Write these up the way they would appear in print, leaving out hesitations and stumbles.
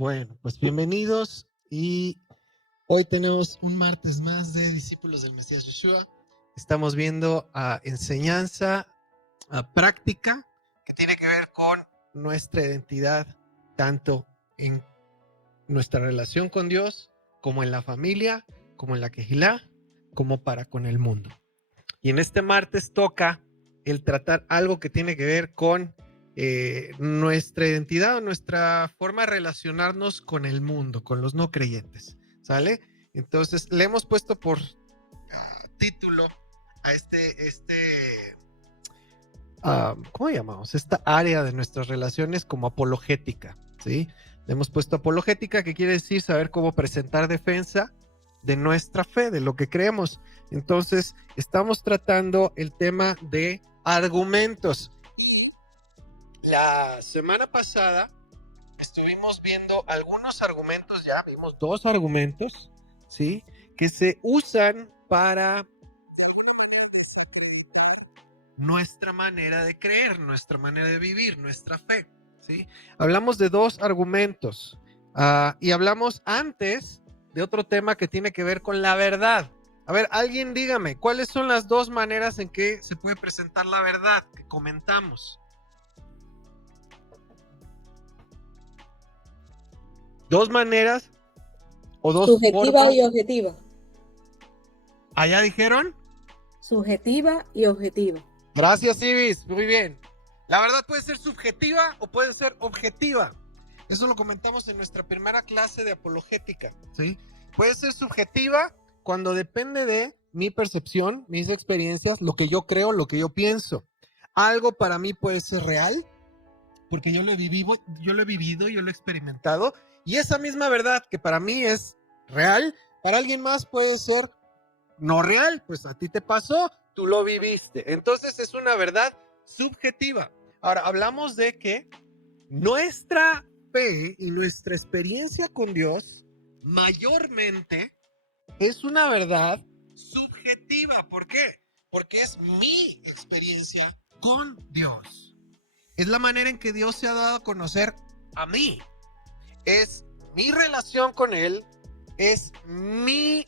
Bueno, pues bienvenidos y hoy tenemos un martes más de Discípulos del Mesías Yeshua. Estamos viendo enseñanza práctica que tiene que ver con nuestra identidad, tanto en nuestra relación con Dios, como en la familia, como en la Quejilá, como para con el mundo. Y en este martes toca el tratar algo que tiene que ver con nuestra identidad o nuestra forma de relacionarnos con el mundo, con los no creyentes, ¿sale? Entonces le hemos puesto por título a ¿cómo llamamos? Esta área de nuestras relaciones como apologética, ¿sí? Le hemos puesto apologética, que quiere decir saber cómo presentar defensa de nuestra fe, de lo que creemos. Entonces, estamos tratando el tema de argumentos. La semana pasada estuvimos viendo algunos argumentos, ya vimos 2 argumentos, ¿sí? Que se usan para nuestra manera de creer, nuestra manera de vivir, nuestra fe, ¿sí? Hablamos de 2 argumentos y hablamos antes de otro tema que tiene que ver con la verdad. A ver, alguien dígame, ¿cuáles son las 2 maneras en que se puede presentar la verdad que comentamos? 2 maneras o 2 subjetiva formas. y objetiva. ¿Allá dijeron? Subjetiva y objetiva. Gracias, Ibis. Muy bien. La verdad puede ser subjetiva o puede ser objetiva. Eso lo comentamos en nuestra primera clase de apologética, ¿sí? Puede ser subjetiva cuando depende de mi percepción, mis experiencias, lo que yo creo, lo que yo pienso. Algo para mí puede ser real, porque yo lo he vivido, yo lo he experimentado, y esa misma verdad que para mí es real, para alguien más puede ser no real, pues a ti te pasó, tú lo viviste. Entonces es una verdad subjetiva. Ahora, hablamos de que nuestra fe y nuestra experiencia con Dios mayormente es una verdad subjetiva. ¿Por qué? Porque es mi experiencia con Dios. Es la manera en que Dios se ha dado a conocer a mí. Es mi relación con Él, es mi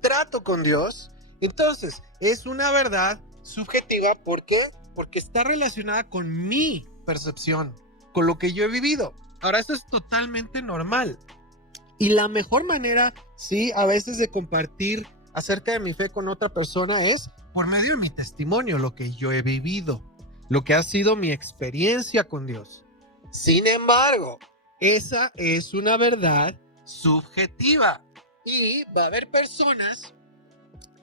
trato con Dios. Entonces, es una verdad subjetiva. ¿Por qué? Porque está relacionada con mi percepción, con lo que yo he vivido. Ahora, eso es totalmente normal. Y la mejor manera, sí, a veces de compartir acerca de mi fe con otra persona es por medio de mi testimonio, lo que yo he vivido, lo que ha sido mi experiencia con Dios. Sin embargo, esa es una verdad subjetiva. Y va a haber personas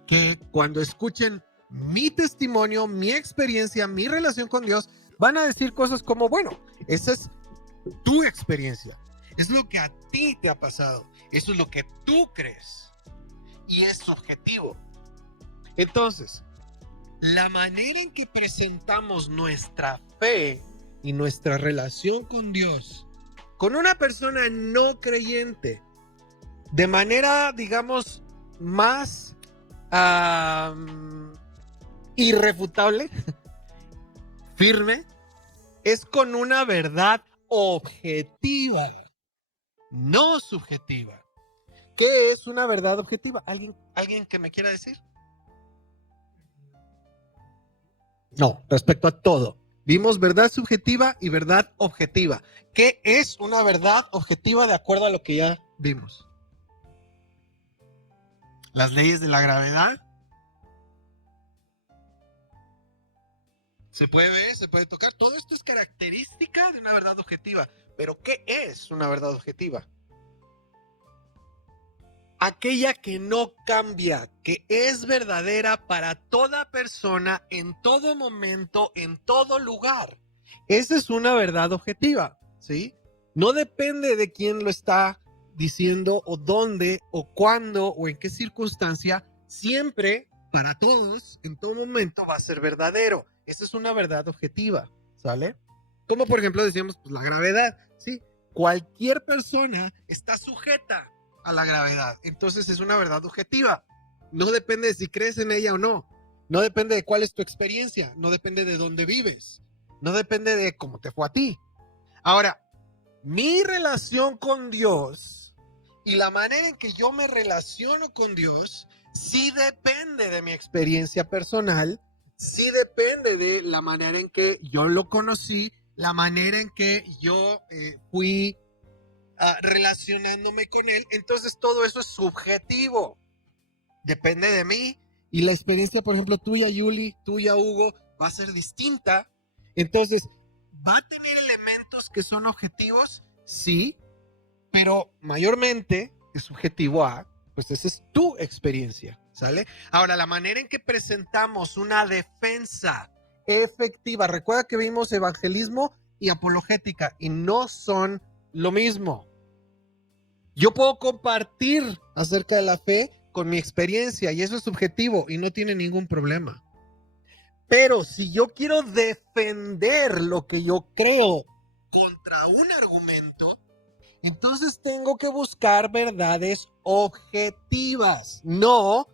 que cuando escuchen mi testimonio, mi experiencia, mi relación con Dios, van a decir cosas como, bueno, esa es tu experiencia. Es lo que a ti te ha pasado. Eso es lo que tú crees. Y es subjetivo. Entonces, la manera en que presentamos nuestra fe y nuestra relación con Dios con una persona no creyente de manera, digamos, más irrefutable, firme, es con una verdad objetiva, no subjetiva. ¿Qué es una verdad objetiva? ¿Alguien que me quiera decir? No, respecto a todo. Vimos verdad subjetiva y verdad objetiva. ¿Qué es una verdad objetiva de acuerdo a lo que ya vimos? Las leyes de la gravedad. Se puede ver, se puede tocar. Todo esto es característica de una verdad objetiva. Pero ¿qué es una verdad objetiva? Aquella que no cambia, que es verdadera para toda persona, en todo momento, en todo lugar. Esa es una verdad objetiva, ¿sí? No depende de quién lo está diciendo o dónde o cuándo o en qué circunstancia. Siempre, para todos, en todo momento va a ser verdadero. Esa es una verdad objetiva, ¿sale? Como por ejemplo decíamos, pues la gravedad, ¿sí? Cualquier persona está sujeta a la gravedad. Entonces es una verdad objetiva. No depende de si crees en ella o no. No depende de cuál es tu experiencia. No depende de dónde vives. No depende de cómo te fue a ti. Ahora, mi relación con Dios y la manera en que yo me relaciono con Dios sí depende de mi experiencia personal, sí depende de la manera en que yo lo conocí, la manera en que yo fui relacionándome con él. Entonces todo eso es subjetivo, depende de mí. Y la experiencia, por ejemplo, tuya, Yuli, tuya, Hugo, va a ser distinta. Entonces, ¿va a tener elementos que son objetivos? Sí, pero mayormente es subjetivo a, pues esa es tu experiencia, ¿sale? Ahora, la manera en que presentamos una defensa efectiva, recuerda que vimos evangelismo y apologética y no son lo mismo. Yo puedo compartir acerca de la fe con mi experiencia y eso es subjetivo y no tiene ningún problema. Pero si yo quiero defender lo que yo creo contra un argumento, entonces tengo que buscar verdades objetivas, no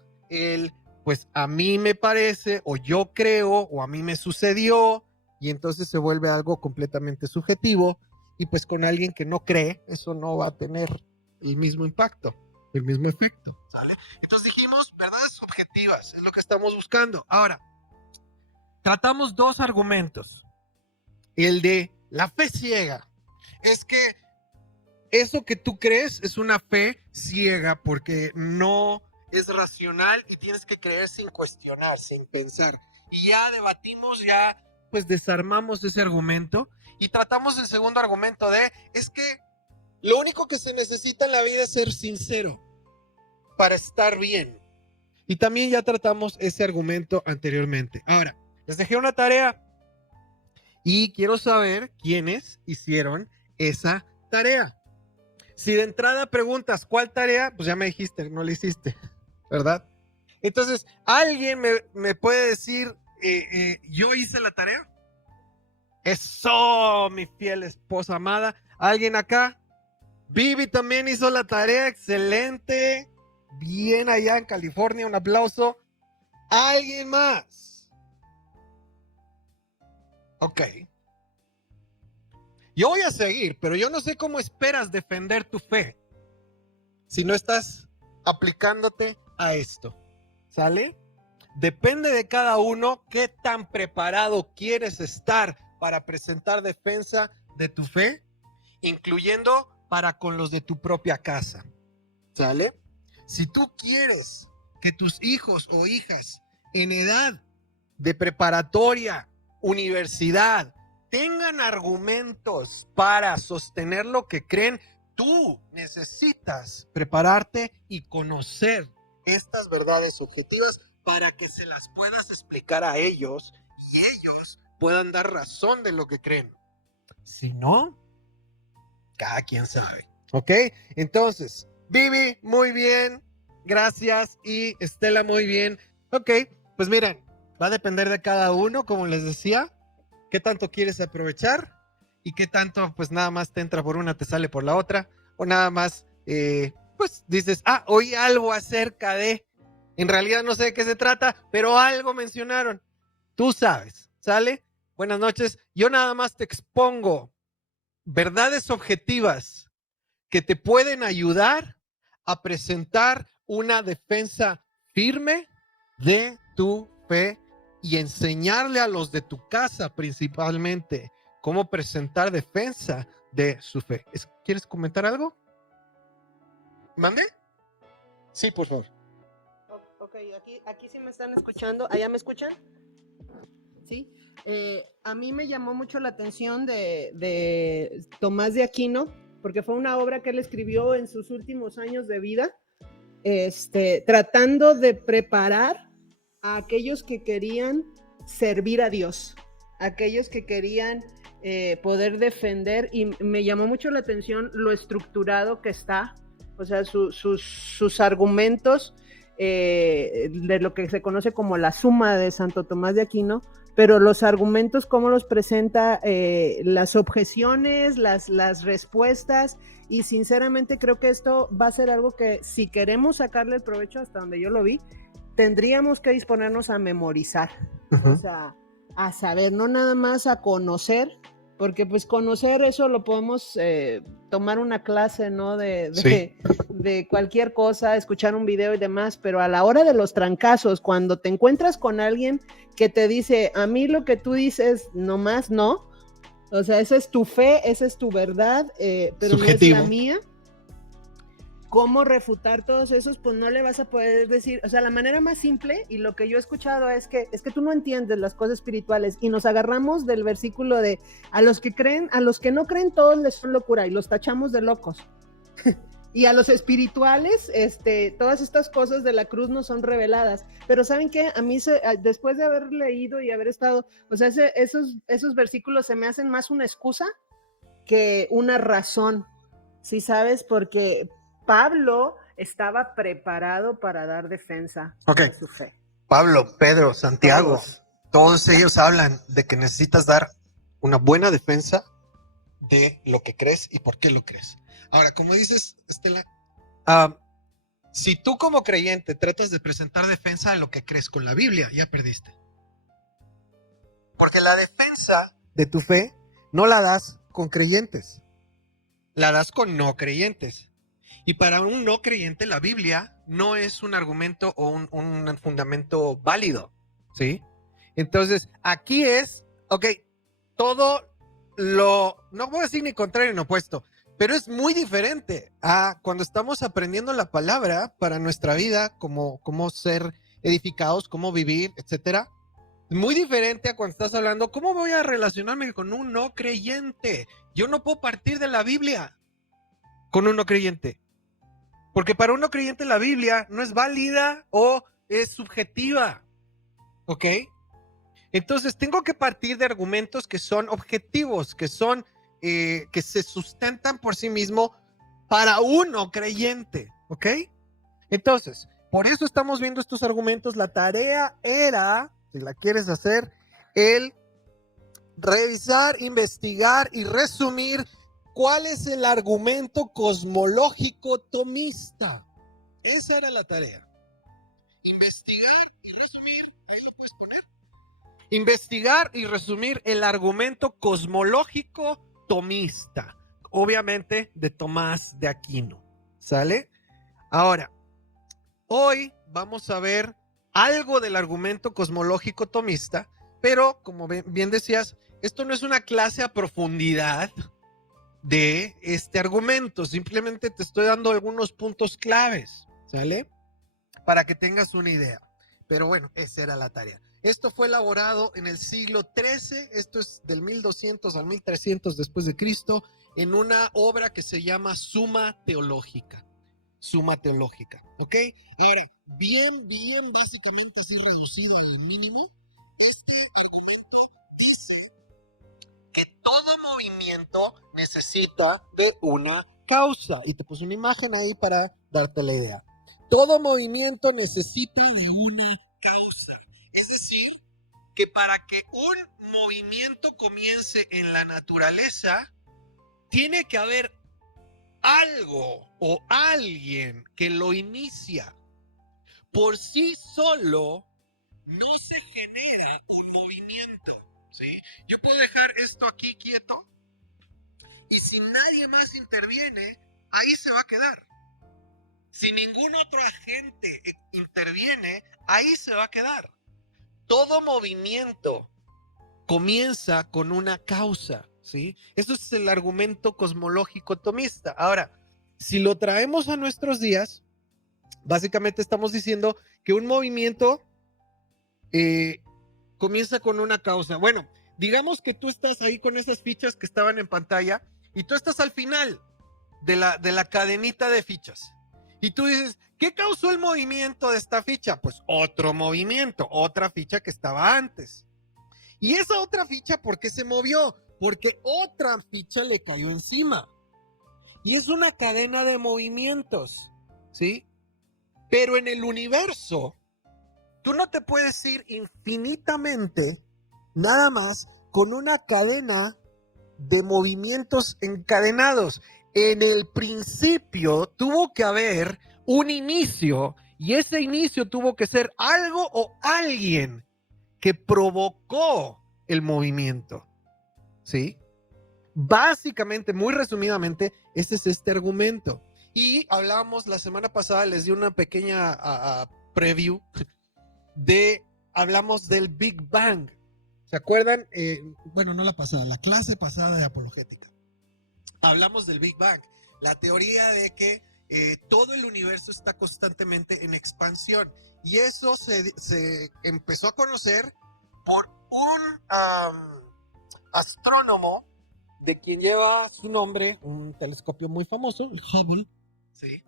pues a mí me parece, o yo creo, o a mí me sucedió, y entonces se vuelve algo completamente subjetivo, y pues con alguien que no cree, eso no va a tener el mismo impacto, el mismo efecto, ¿sale? Entonces dijimos, verdades objetivas, es lo que estamos buscando. Ahora, tratamos dos argumentos. El de la fe ciega, es que eso que tú crees es una fe ciega porque no es racional y tienes que creer sin cuestionar, sin pensar. Y ya debatimos, ya pues desarmamos ese argumento y tratamos el segundo argumento es que lo único que se necesita en la vida es ser sincero para estar bien. Y también ya tratamos ese argumento anteriormente. Ahora, les dejé una tarea y quiero saber quiénes hicieron esa tarea. Si de entrada preguntas cuál tarea, pues ya me dijiste, no la hiciste, ¿verdad? Entonces, ¿alguien me puede decir, yo hice la tarea? Eso, mi fiel esposa amada. ¿Alguien acá? Vivi también hizo la tarea, excelente. Bien allá en California, un aplauso. ¿Alguien más? Ok. Yo voy a seguir, pero yo no sé cómo esperas defender tu fe si no estás aplicándote a esto, ¿sale? Depende de cada uno qué tan preparado quieres estar para presentar defensa de tu fe, incluyendo para con los de tu propia casa, ¿sale? Si tú quieres que tus hijos o hijas en edad de preparatoria, universidad, tengan argumentos para sostener lo que creen, tú necesitas prepararte y conocer estas verdades objetivas para que se las puedas explicar a ellos y ellos puedan dar razón de lo que creen. Si no, cada quien sabe. ¿Ok? Entonces, Vivi, muy bien. Gracias. Y Estela, muy bien. Ok, pues miren, va a depender de cada uno, como les decía. ¿Qué tanto quieres aprovechar? ¿Y qué tanto, pues nada más te entra por una, te sale por la otra? O nada más, pues dices, oí algo acerca de... En realidad no sé de qué se trata, pero algo mencionaron. Tú sabes, ¿sale? Buenas noches. Yo nada más te expongo verdades objetivas que te pueden ayudar a presentar una defensa firme de tu fe y enseñarle a los de tu casa principalmente cómo presentar defensa de su fe. ¿Quieres comentar algo? ¿Mande? Sí, por favor. Ok, aquí sí me están escuchando. ¿Allá me escuchan? Sí. A mí me llamó mucho la atención de Tomás de Aquino, porque fue una obra que él escribió en sus últimos años de vida, tratando de preparar a aquellos que querían servir a Dios, aquellos que querían poder defender, y me llamó mucho la atención lo estructurado que está, o sea, sus argumentos de lo que se conoce como la Suma de Santo Tomás de Aquino, pero los argumentos, cómo los presenta, las objeciones, las respuestas, y sinceramente creo que esto va a ser algo que, si queremos sacarle el provecho, hasta donde yo lo vi, tendríamos que disponernos a memorizar, o sea, a saber, no nada más a conocer, porque pues conocer eso lo podemos tomar una clase, ¿no? Sí. De cualquier cosa, escuchar un video y demás, pero a la hora de los trancazos, cuando te encuentras con alguien que te dice, a mí lo que tú dices, nomás no, o sea, esa es tu fe, esa es tu verdad, pero Subjetivo. no es la mía. ¿Cómo refutar todos esos? Pues no le vas a poder decir, o sea, la manera más simple y lo que yo he escuchado es que tú no entiendes las cosas espirituales y nos agarramos del versículo de a los que creen, a los que no creen todos les son locura y los tachamos de locos. Y a los espirituales, todas estas cosas de la cruz no son reveladas. Pero ¿saben qué? A mí, después de haber leído y haber estado, o sea, esos versículos se me hacen más una excusa que una razón, ¿sí sabes? Porque Pablo estaba preparado para dar defensa de su fe. Pablo, Pedro, Santiago, todos ellos hablan de que necesitas dar una buena defensa de lo que crees y por qué lo crees. Ahora, como dices, Estela, si tú como creyente tratas de presentar defensa de lo que crees con la Biblia, ya perdiste. Porque la defensa de tu fe no la das con creyentes, la das con no creyentes. Y para un no creyente la Biblia no es un argumento o un fundamento válido, ¿sí? Entonces, aquí es, todo no voy a decir ni contrario ni opuesto, pero es muy diferente a cuando estamos aprendiendo la palabra para nuestra vida, cómo ser edificados, cómo vivir, etcétera. Muy diferente a cuando estás hablando, ¿cómo voy a relacionarme con un no creyente? Yo no puedo partir de la Biblia con un no creyente. Porque para un no creyente la Biblia no es válida o es subjetiva. ¿Ok? Entonces tengo que partir de argumentos que son objetivos, que son, que se sustentan por sí mismo para un no creyente. ¿Ok? Entonces, por eso estamos viendo estos argumentos. La tarea era, si la quieres hacer, el revisar, investigar y resumir cuál es el argumento cosmológico tomista. Esa era la tarea. Investigar y resumir, ahí lo puedes poner. Investigar y resumir el argumento cosmológico tomista, obviamente de Tomás de Aquino. ¿Sale? Ahora, hoy vamos a ver algo del argumento cosmológico tomista, pero como bien decías, esto no es una clase a profundidad de este argumento, simplemente te estoy dando algunos puntos claves, ¿sale? Para que tengas una idea. Pero bueno, esa era la tarea. Esto fue elaborado en el siglo XIII, esto es del 1200 al 1300 después de Cristo, en una obra que se llama Suma Teológica. Suma Teológica, ¿ok? Ahora, bien, básicamente así reducido al mínimo, este argumento dice que todo movimiento necesita de una causa. Y te puse una imagen ahí para darte la idea. Todo movimiento necesita de una causa. Es decir, que para que un movimiento comience en la naturaleza, tiene que haber algo o alguien que lo inicia. Por sí solo no se genera un movimiento, ¿sí? Yo puedo dejar esto aquí quieto y si nadie más interviene, ahí se va a quedar. Si ningún otro agente interviene, ahí se va a quedar. Todo movimiento comienza con una causa, ¿sí? Eso es el argumento cosmológico tomista. Ahora, si lo traemos a nuestros días, básicamente estamos diciendo que un movimiento comienza con una causa. Bueno, digamos que tú estás ahí con esas fichas que estaban en pantalla y tú estás al final de la cadenita de fichas. Y tú dices, ¿qué causó el movimiento de esta ficha? Pues otro movimiento, otra ficha que estaba antes. Y esa otra ficha, ¿por qué se movió? Porque otra ficha le cayó encima. Y es una cadena de movimientos, ¿sí? Pero en el universo, tú no te puedes ir infinitamente nada más con una cadena de movimientos encadenados. En el principio tuvo que haber un inicio y ese inicio tuvo que ser algo o alguien que provocó el movimiento, ¿sí? Básicamente, muy resumidamente, ese es este argumento. Y hablamos la semana pasada, les di una pequeña preview hablamos del Big Bang. ¿Se acuerdan? Bueno, no la pasada, la clase pasada de apologética. Hablamos del Big Bang, la teoría de que todo el universo está constantemente en expansión. Y eso se empezó a conocer por un astrónomo de quien lleva su nombre, un telescopio muy famoso, el Hubble. ¿Sí?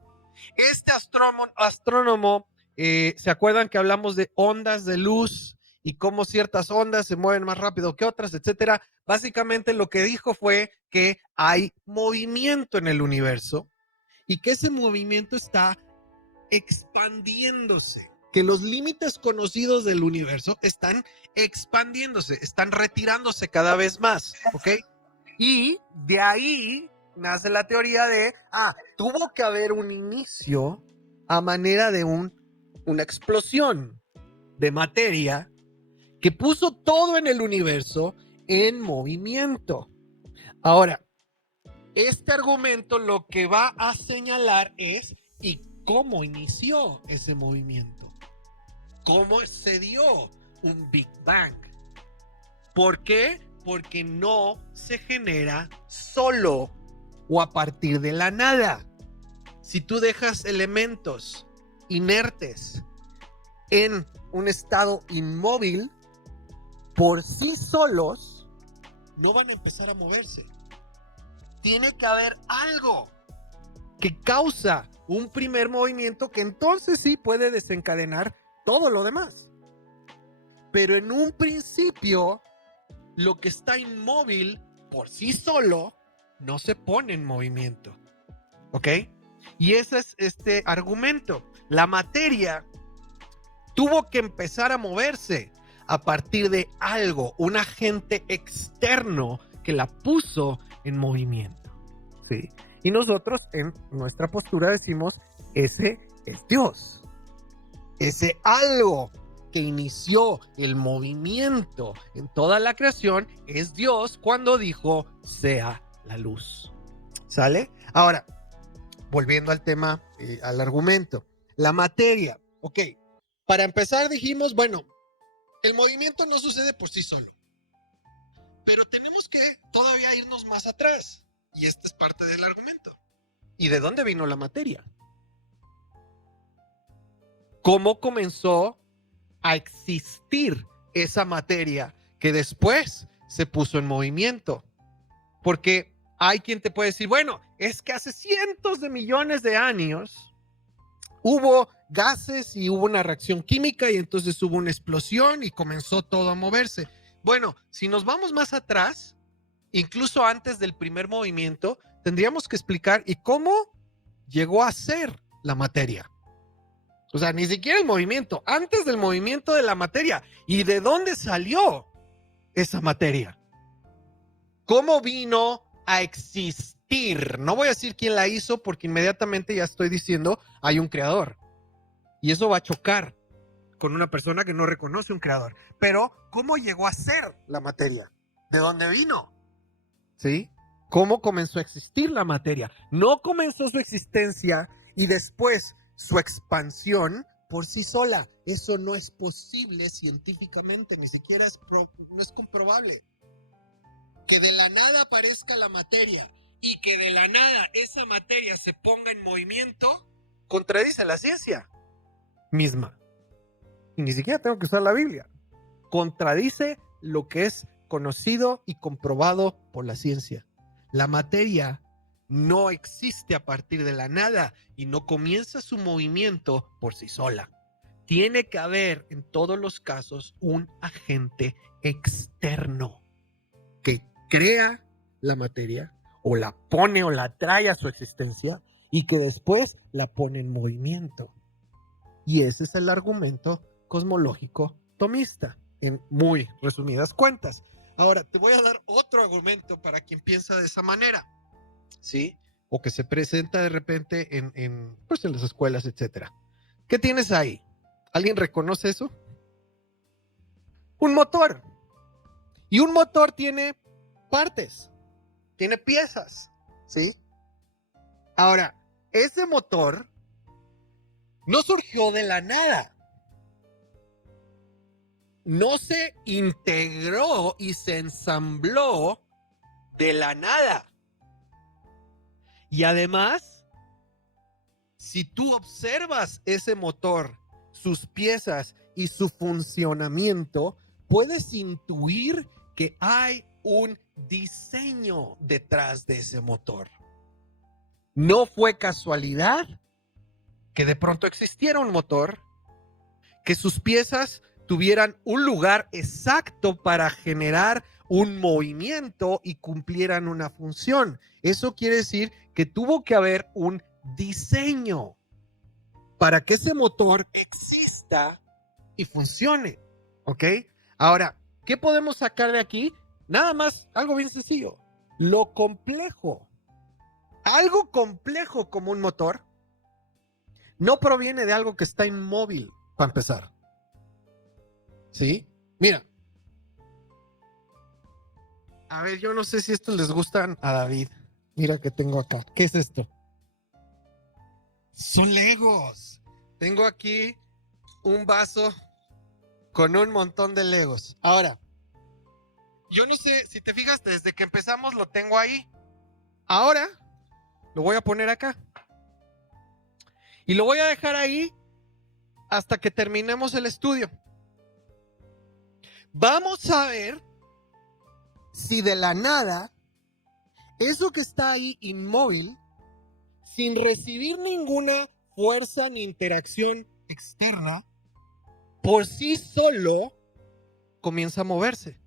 Este astrónomo, ¿se acuerdan que hablamos de ondas de luz y cómo ciertas ondas se mueven más rápido que otras, etcétera? Básicamente lo que dijo fue que hay movimiento en el universo y que ese movimiento está expandiéndose, que los límites conocidos del universo están expandiéndose, están retirándose cada vez más, ¿ok? Y de ahí nace la teoría de, tuvo que haber un inicio a manera de una explosión de materia que puso todo en el universo en movimiento. Ahora, este argumento lo que va a señalar es ¿y cómo inició ese movimiento? ¿Cómo se dio un Big Bang? ¿Por qué? Porque no se genera solo o a partir de la nada. Si tú dejas elementos inertes en un estado inmóvil, por sí solos no van a empezar a moverse. Tiene que haber algo que causa un primer movimiento que entonces sí puede desencadenar todo lo demás. Pero en un principio, lo que está inmóvil por sí solo no se pone en movimiento. ¿Ok? Y ese es este argumento. La materia tuvo que empezar a moverse a partir de algo, un agente externo que la puso en movimiento. ¿Sí? Y nosotros en nuestra postura decimos, ese es Dios. Ese algo que inició el movimiento en toda la creación es Dios cuando dijo, sea la luz. ¿Sale? Ahora, volviendo al tema, al argumento. La materia, ok. Para empezar dijimos, bueno, el movimiento no sucede por sí solo. Pero tenemos que todavía irnos más atrás. Y esta es parte del argumento. ¿Y de dónde vino la materia? ¿Cómo comenzó a existir esa materia que después se puso en movimiento? Porque hay quien te puede decir, bueno, es que hace cientos de millones de años hubo gases y hubo una reacción química y entonces hubo una explosión y comenzó todo a moverse. Bueno, si nos vamos más atrás, incluso antes del primer movimiento, tendríamos que explicar ¿y cómo llegó a ser la materia? O sea, ni siquiera el movimiento, antes del movimiento de la materia. ¿Y de dónde salió esa materia? ¿Cómo vino a existir? No voy a decir quién la hizo porque inmediatamente ya estoy diciendo hay un creador. Y eso va a chocar con una persona que no reconoce un creador. Pero, ¿cómo llegó a ser la materia? ¿De dónde vino? ¿Sí? ¿Cómo comenzó a existir la materia? No comenzó su existencia y después su expansión por sí sola. Eso no es posible científicamente, ni siquiera no es comprobable. Que de la nada aparezca la materia y que de la nada esa materia se ponga en movimiento, contradice la ciencia misma. Y ni siquiera tengo que usar la Biblia. Contradice lo que es conocido y comprobado por la ciencia. La materia no existe a partir de la nada y no comienza su movimiento por sí sola. Tiene que haber en todos los casos un agente externo que crea la materia o la pone o la trae a su existencia y que después la pone en movimiento. Y ese es el argumento cosmológico tomista, en muy resumidas cuentas. Ahora, te voy a dar otro argumento para quien piensa de esa manera, ¿sí? O que se presenta de repente en las escuelas, etcétera. ¿Qué tienes ahí? ¿Alguien reconoce eso? Un motor. Y un motor tiene partes. tiene piezas, ¿sí? Ahora, ese motor no surgió de la nada. No se integró y se ensambló de la nada. Y además, si tú observas ese motor, sus piezas y su funcionamiento, puedes intuir que hay un diseño detrás de ese motor. No fue casualidad que de pronto existiera un motor, que sus piezas tuvieran un lugar exacto para generar un movimiento y cumplieran una función. Eso quiere decir que tuvo que haber un diseño para que ese motor exista y funcione, ¿ok? Ahora, ¿qué podemos sacar de aquí? Nada más, algo bien sencillo. Lo complejo. Algo complejo como un motor no proviene de algo que está inmóvil, para empezar. ¿Sí? Mira. A ver, yo no sé si estos les gustan a David. Mira que tengo acá. ¿Qué es esto? Son Legos. Tengo aquí un vaso con un montón de Legos. Ahora, yo no sé, si te fijas, desde que empezamos lo tengo ahí. Ahora, lo voy a poner acá. Y lo voy a dejar ahí hasta que terminemos el estudio. Vamos a ver si de la nada, eso que está ahí inmóvil, sin recibir ninguna fuerza ni interacción externa, por sí solo comienza a moverse.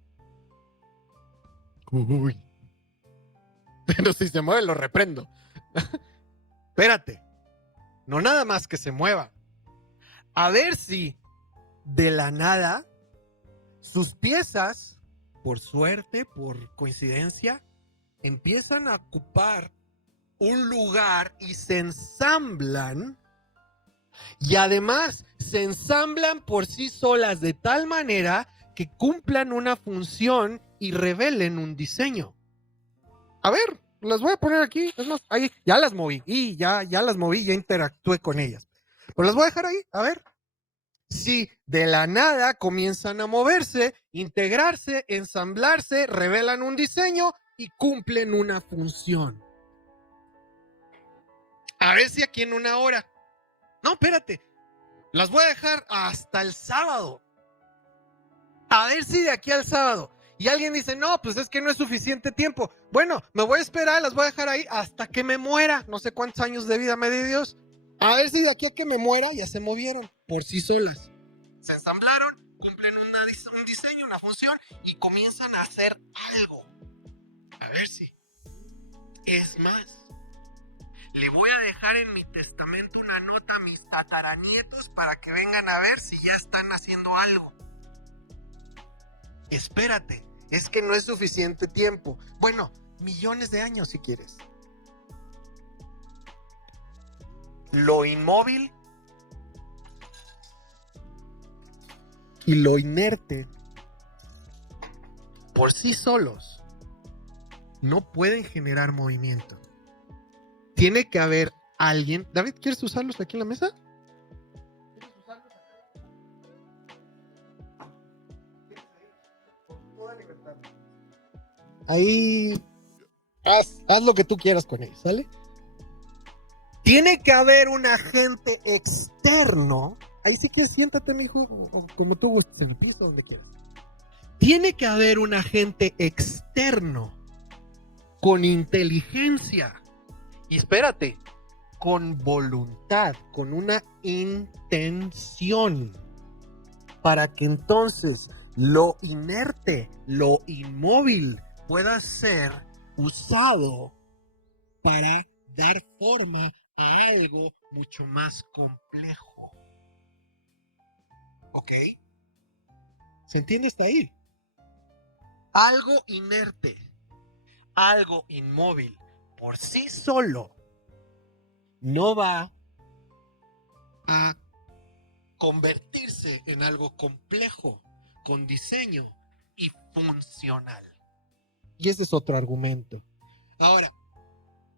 Uy. Pero si se mueve, lo reprendo. Espérate. No nada más que se mueva. A ver si de la nada sus piezas, por suerte, por coincidencia, empiezan a ocupar un lugar y se ensamblan. Y además se ensamblan por sí solas de tal manera que cumplan una función y revelen un diseño. A ver, las voy a poner aquí. Es más, ahí ya las moví. Y ya las moví, ya interactué con ellas. Pero las voy a dejar ahí, a ver. Si de la nada comienzan a moverse, integrarse, ensamblarse, revelan un diseño y cumplen una función. A ver si aquí en una hora. No, espérate. Las voy a dejar hasta el sábado. A ver si de aquí al sábado. Y alguien dice, no, pues es que no es suficiente tiempo. Bueno, me voy a esperar, las voy a dejar ahí hasta que me muera. No sé cuántos años de vida me dé Dios. A ver si de aquí a que me muera ya se movieron por sí solas. Se ensamblaron, cumplen un diseño, una función y comienzan a hacer algo. A ver si. Es más, le voy a dejar en mi testamento una nota a mis tataranietos para que vengan a ver si ya están haciendo algo. Espérate, es que no es suficiente tiempo. Bueno, millones de años si quieres. Lo inmóvil y lo inerte por sí solos no pueden generar movimiento. Tiene que haber alguien. David, ¿quieres usarlos aquí en la mesa? ¿Quieres usarlos acá? Con toda libertad. Ahí haz lo que tú quieras con ellos, ¿sale? Tiene que haber un agente externo. Ahí sí que siéntate, mijo, o como tú gustes, en el piso, donde quieras. Tiene que haber un agente externo con inteligencia. Y espérate, con voluntad, con una intención, para que entonces lo inerte, lo inmóvil pueda ser usado para dar forma a algo mucho más complejo. ¿Ok? ¿Se entiende hasta ahí? Algo inerte, algo inmóvil, por sí solo, no va a convertirse en algo complejo, con diseño y funcional. Y ese es otro argumento. Ahora,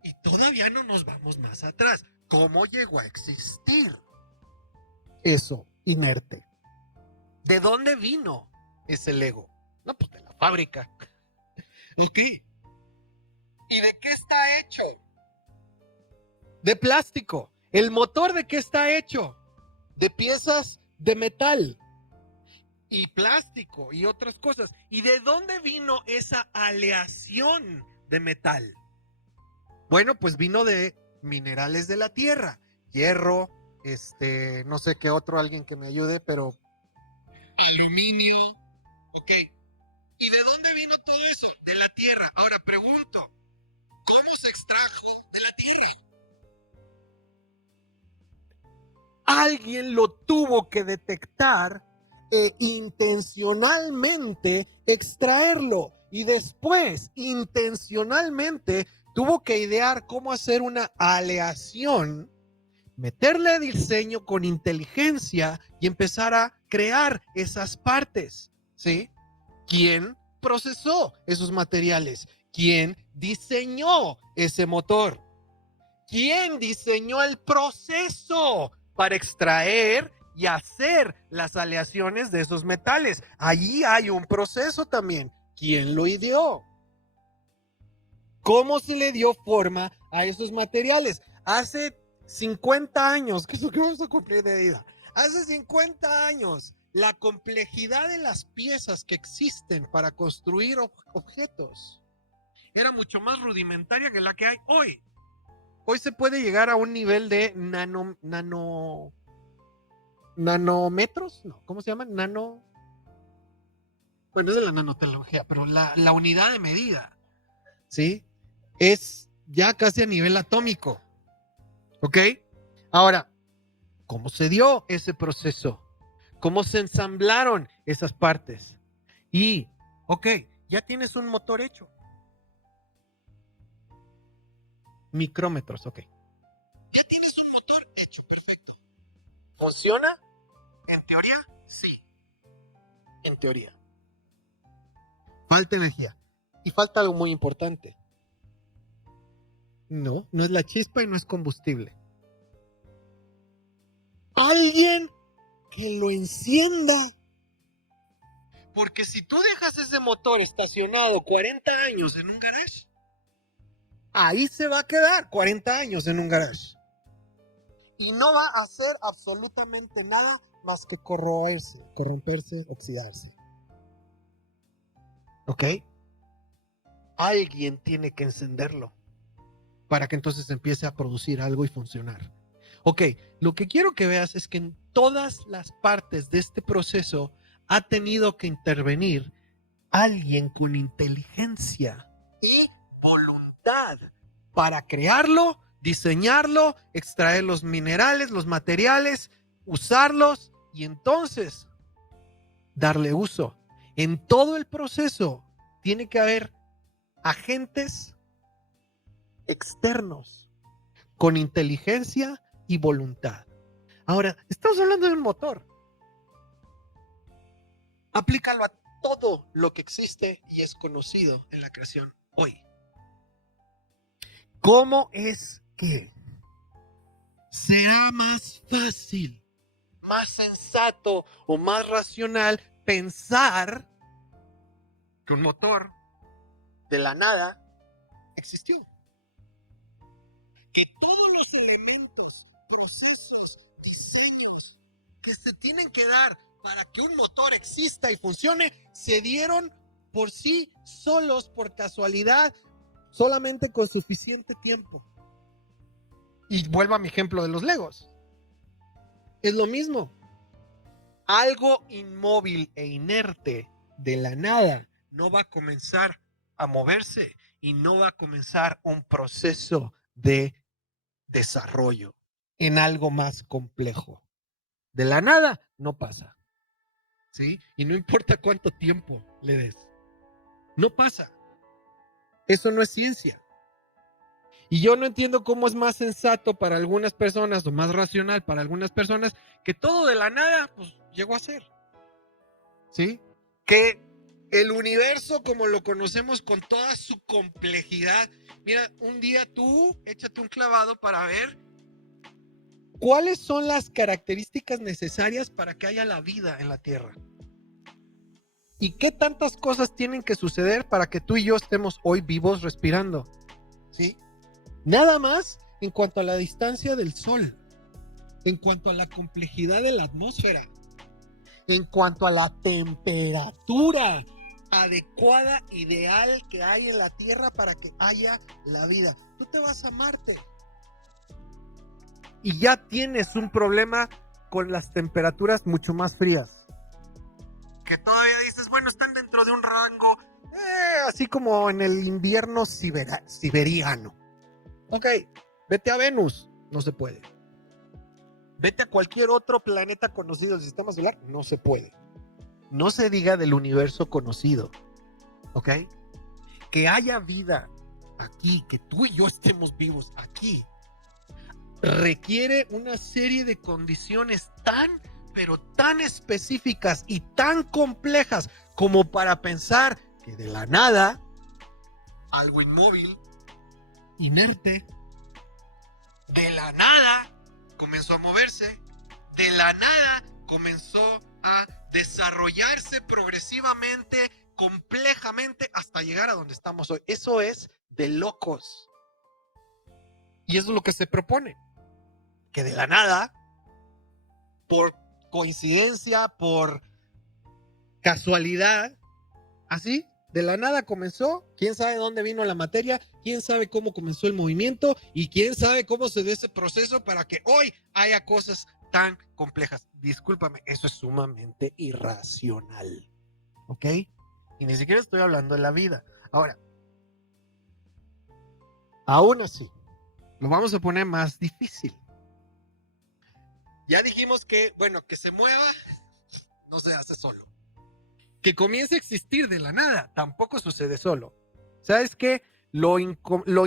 y todavía no nos vamos más atrás. ¿Cómo llegó a existir eso inerte? ¿De dónde vino ese Lego? No, pues de la fábrica. ¿Ok? ¿Y de qué está hecho? De plástico. ¿El motor de qué está hecho? De piezas de metal y plástico y otras cosas. ¿Y de dónde vino esa aleación de metal? Bueno, pues vino de minerales de la tierra. Hierro, no sé qué otro, alguien que me ayude, pero aluminio. Ok. ¿Y de dónde vino todo eso? De la tierra. Ahora pregunto, ¿cómo se extrajo de la tierra? Alguien lo tuvo que detectar e intencionalmente extraerlo. Y después, intencionalmente, tuvo que idear cómo hacer una aleación, meterle diseño con inteligencia y empezar a crear esas partes, ¿sí? ¿Quién procesó esos materiales? ¿Quién diseñó ese motor? ¿Quién diseñó el proceso para extraer y hacer las aleaciones de esos metales? Allí hay un proceso también. ¿Quién lo ideó? ¿Cómo se le dio forma a esos materiales? Hace 50 años, que es lo que vamos a cumplir de vida. Hace 50 años, la complejidad de las piezas que existen para construir objetos era mucho más rudimentaria que la que hay hoy. Hoy se puede llegar a un nivel de nanómetros, no, ¿cómo se llaman? Bueno, es de la nanotecnología, pero la unidad de medida, ¿sí? Es ya casi a nivel atómico, ¿ok? Ahora, ¿cómo se dio ese proceso? ¿Cómo se ensamblaron esas partes? Y, ok, ya tienes un motor hecho. Micrómetros, ok. Ya tienes un motor hecho, perfecto. ¿Funciona? En teoría, sí. En teoría. Falta energía. Y falta algo muy importante. No, no es la chispa y no es combustible. Alguien que lo encienda. Porque si tú dejas ese motor estacionado 40 años en un garage, ahí se va a quedar 40 años en un garage. Y no va a hacer absolutamente nada más que corromperse, oxidarse. ¿Ok? Alguien tiene que encenderlo para que entonces empiece a producir algo y funcionar. Ok, lo que quiero que veas es que en todas las partes de este proceso ha tenido que intervenir alguien con inteligencia y voluntad para crearlo, diseñarlo, extraer los minerales, los materiales, usarlos y entonces darle uso. En todo el proceso tiene que haber agentes externos con inteligencia y voluntad. Ahora, estamos hablando de un motor. Aplícalo a todo lo que existe y es conocido en la creación hoy. ¿Cómo es que será más fácil, más sensato o más racional pensar que un motor de la nada existió? Que todos los elementos, procesos, diseños que se tienen que dar para que un motor exista y funcione, se dieron por sí solos, por casualidad, solamente con suficiente tiempo. Y vuelvo a mi ejemplo de los Legos. Es lo mismo. Algo inmóvil e inerte de la nada no va a comenzar a moverse y no va a comenzar un proceso de desarrollo en algo más complejo. De la nada no pasa. ¿Sí? Y no importa cuánto tiempo le des. No pasa. Eso no es ciencia. Y yo no entiendo cómo es más sensato para algunas personas o más racional para algunas personas que todo de la nada pues llegó a ser. ¿Sí? Que El universo como lo conocemos con toda su complejidad. Mira, un día tú échate un clavado para ver cuáles son las características necesarias para que haya la vida en la Tierra. ¿Y qué tantas cosas tienen que suceder para que tú y yo estemos hoy vivos respirando? ¿Sí? Nada más en cuanto a la distancia del Sol, en cuanto a la complejidad de la atmósfera, en cuanto a la temperatura adecuada, ideal que hay en la Tierra para que haya la vida. Tú te vas a Marte y ya tienes un problema con las temperaturas mucho más frías. Que todavía dices, bueno, están dentro de un rango, así como en el invierno siberiano. Ok, vete a Venus, no se puede. Vete a cualquier otro planeta conocido del sistema solar, no se puede. No se diga del universo conocido, ¿ok? Que haya vida aquí, que tú y yo estemos vivos aquí, requiere una serie de condiciones pero tan específicas y tan complejas como para pensar que de la nada, algo inmóvil, inerte, de la nada comenzó a moverse, de la nada comenzó a desarrollarse progresivamente, complejamente, hasta llegar a donde estamos hoy. Eso es de locos. Y eso es lo que se propone. Que de la nada, por coincidencia, por casualidad, así, de la nada comenzó. ¿Quién sabe dónde vino la materia? ¿Quién sabe cómo comenzó el movimiento? ¿Y quién sabe cómo se dio ese proceso para que hoy haya cosas tan complejas? Discúlpame, eso es sumamente irracional, ¿ok? Y ni siquiera estoy hablando de la vida. Ahora, aún así, lo vamos a poner más difícil. Ya dijimos que, bueno, que se mueva no se hace solo. Que comience a existir de la nada tampoco sucede solo. ¿Sabes qué? Lo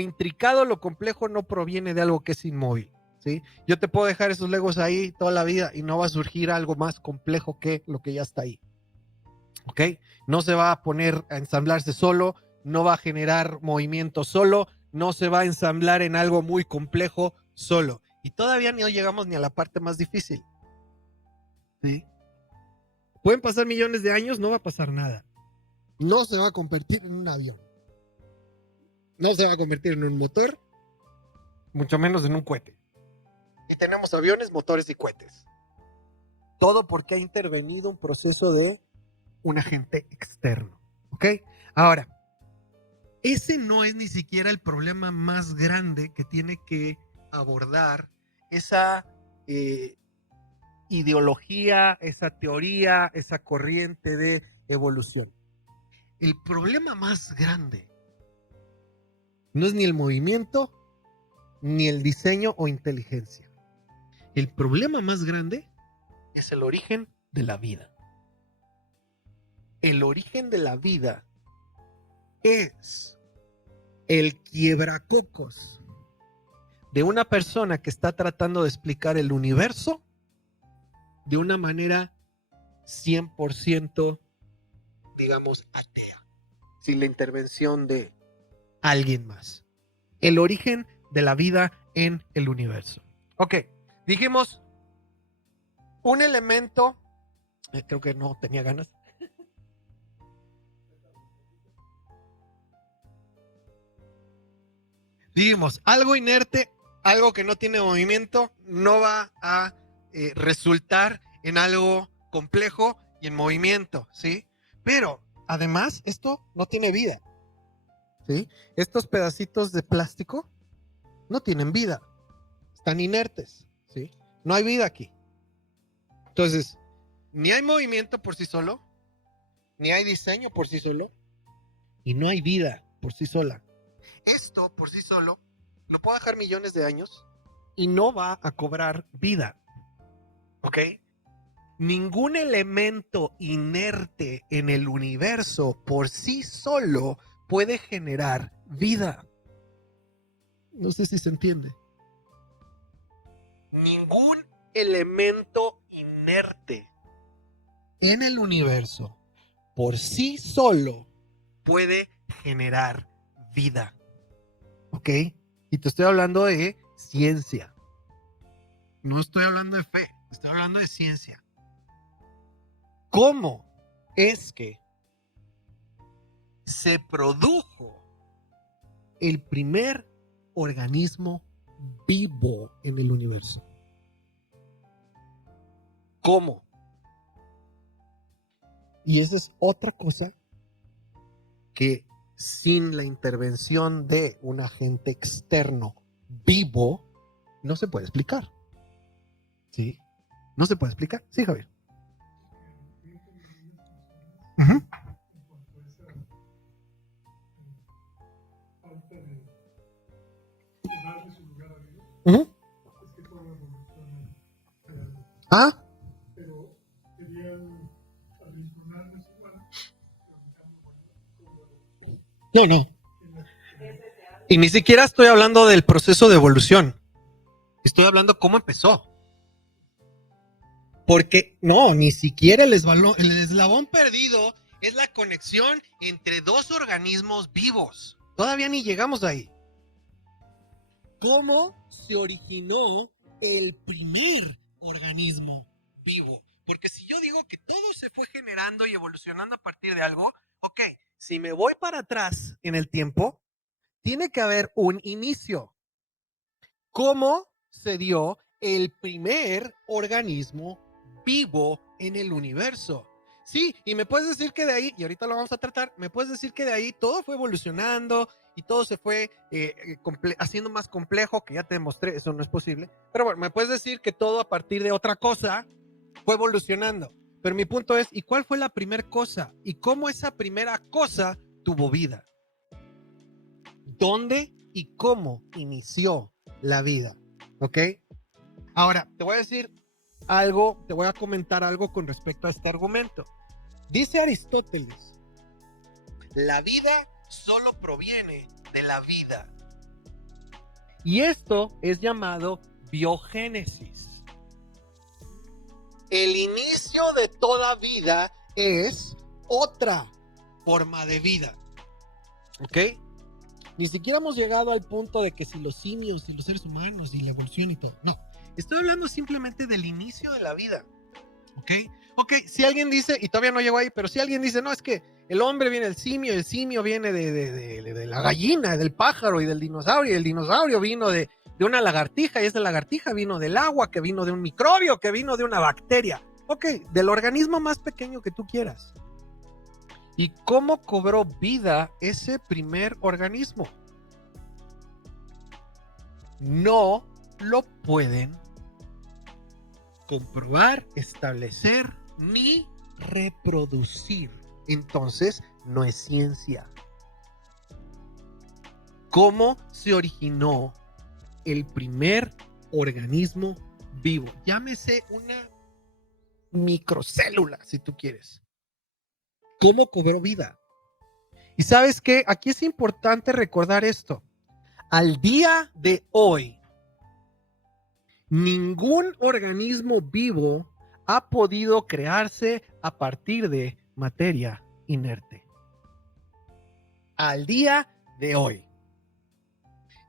intricado, lo complejo no proviene de algo que es inmóvil, ¿sí? Yo te puedo dejar esos legos ahí toda la vida y no va a surgir algo más complejo que lo que ya está ahí, ¿ok? No se va a poner a ensamblarse solo, no va a generar movimiento solo, no se va a ensamblar en algo muy complejo solo. Y todavía no llegamos ni a la parte más difícil, ¿sí? Pueden pasar millones de años, no va a pasar nada. No se va a convertir en un avión. No se va a convertir en un motor, mucho menos en un cohete. Y tenemos aviones, motores y cohetes. Todo porque ha intervenido un proceso de un agente externo, ¿ok? Ahora, ese no es ni siquiera el problema más grande que tiene que abordar esa ideología, esa teoría, esa corriente de evolución. El problema más grande no es ni el movimiento, ni el diseño o inteligencia. El problema más grande es el origen de la vida. El origen de la vida es el quiebracocos de una persona que está tratando de explicar el universo de una manera 100%, digamos, atea, sin la intervención de alguien más. El origen de la vida en el universo. Ok, dijimos un elemento, creo que no tenía ganas. Dijimos, algo inerte, algo que no tiene movimiento, no va a resultar en algo complejo y en movimiento, ¿sí? Pero, además, esto no tiene vida, ¿sí? Estos pedacitos de plástico no tienen vida, están inertes, ¿sí? No hay vida aquí. Entonces, ni hay movimiento por sí solo, ni hay diseño por sí solo, y no hay vida por sí sola. Esto por sí solo lo puedo dejar millones de años y no va a cobrar vida, ¿ok? Ningún elemento inerte en el universo por sí solo puede generar vida. No sé si se entiende. Ningún elemento inerte en el universo por sí solo puede generar vida. ¿Ok? Y te estoy hablando de ciencia. No estoy hablando de fe, estoy hablando de ciencia. ¿Cómo es que se produjo el primer organismo vivo en el universo? ¿Cómo? Y esa es otra cosa que sin la intervención de un agente externo vivo no se puede explicar. ¿Sí? ¿No se puede explicar? Sí, Javier. Uh-huh. Uh-huh. Ah. No. Y ni siquiera estoy hablando del proceso de evolución. Estoy hablando cómo empezó. Porque no, ni siquiera el eslabón perdido es la conexión entre dos organismos vivos. Todavía ni llegamos ahí. ¿Cómo se originó el primer organismo vivo? Porque si yo digo que todo se fue generando y evolucionando a partir de algo, ok, si me voy para atrás en el tiempo, tiene que haber un inicio. ¿Cómo se dio el primer organismo vivo en el universo? Sí, y me puedes decir que de ahí, y ahorita lo vamos a tratar, me puedes decir que de ahí todo fue evolucionando y todo se fue haciendo más complejo, que ya te demostré, eso no es posible. Pero bueno, me puedes decir que todo a partir de otra cosa fue evolucionando. Pero mi punto es, ¿y cuál fue la primera cosa? ¿Y cómo esa primera cosa tuvo vida? ¿Dónde y cómo inició la vida? ¿Ok? Ahora, te voy a decir algo, te voy a comentar algo con respecto a este argumento. Dice Aristóteles, la vida solo proviene de la vida. Y esto es llamado biogénesis. El inicio de toda vida es otra forma de vida. ¿Ok? Ni siquiera hemos llegado al punto de que si los simios y los seres humanos y la evolución y todo. No, estoy hablando simplemente del inicio de la vida. ¿Ok? Ok, si alguien dice, y todavía no llego ahí, pero si alguien dice, no, es que el hombre viene del simio, y el simio viene de la gallina, del pájaro y del dinosaurio, y el dinosaurio vino de una lagartija, y esa lagartija vino del agua, que vino de un microbio, que vino de una bacteria. Ok, del organismo más pequeño que tú quieras. ¿Y cómo cobró vida ese primer organismo? No lo pueden comprobar, establecer ni reproducir. Entonces, no es ciencia. ¿Cómo se originó el primer organismo vivo? Llámese una microcélula, si tú quieres. ¿Cómo cobró vida? Y sabes qué, aquí es importante recordar esto. Al día de hoy, ningún organismo vivo ha podido crearse a partir de materia inerte. Al día de hoy,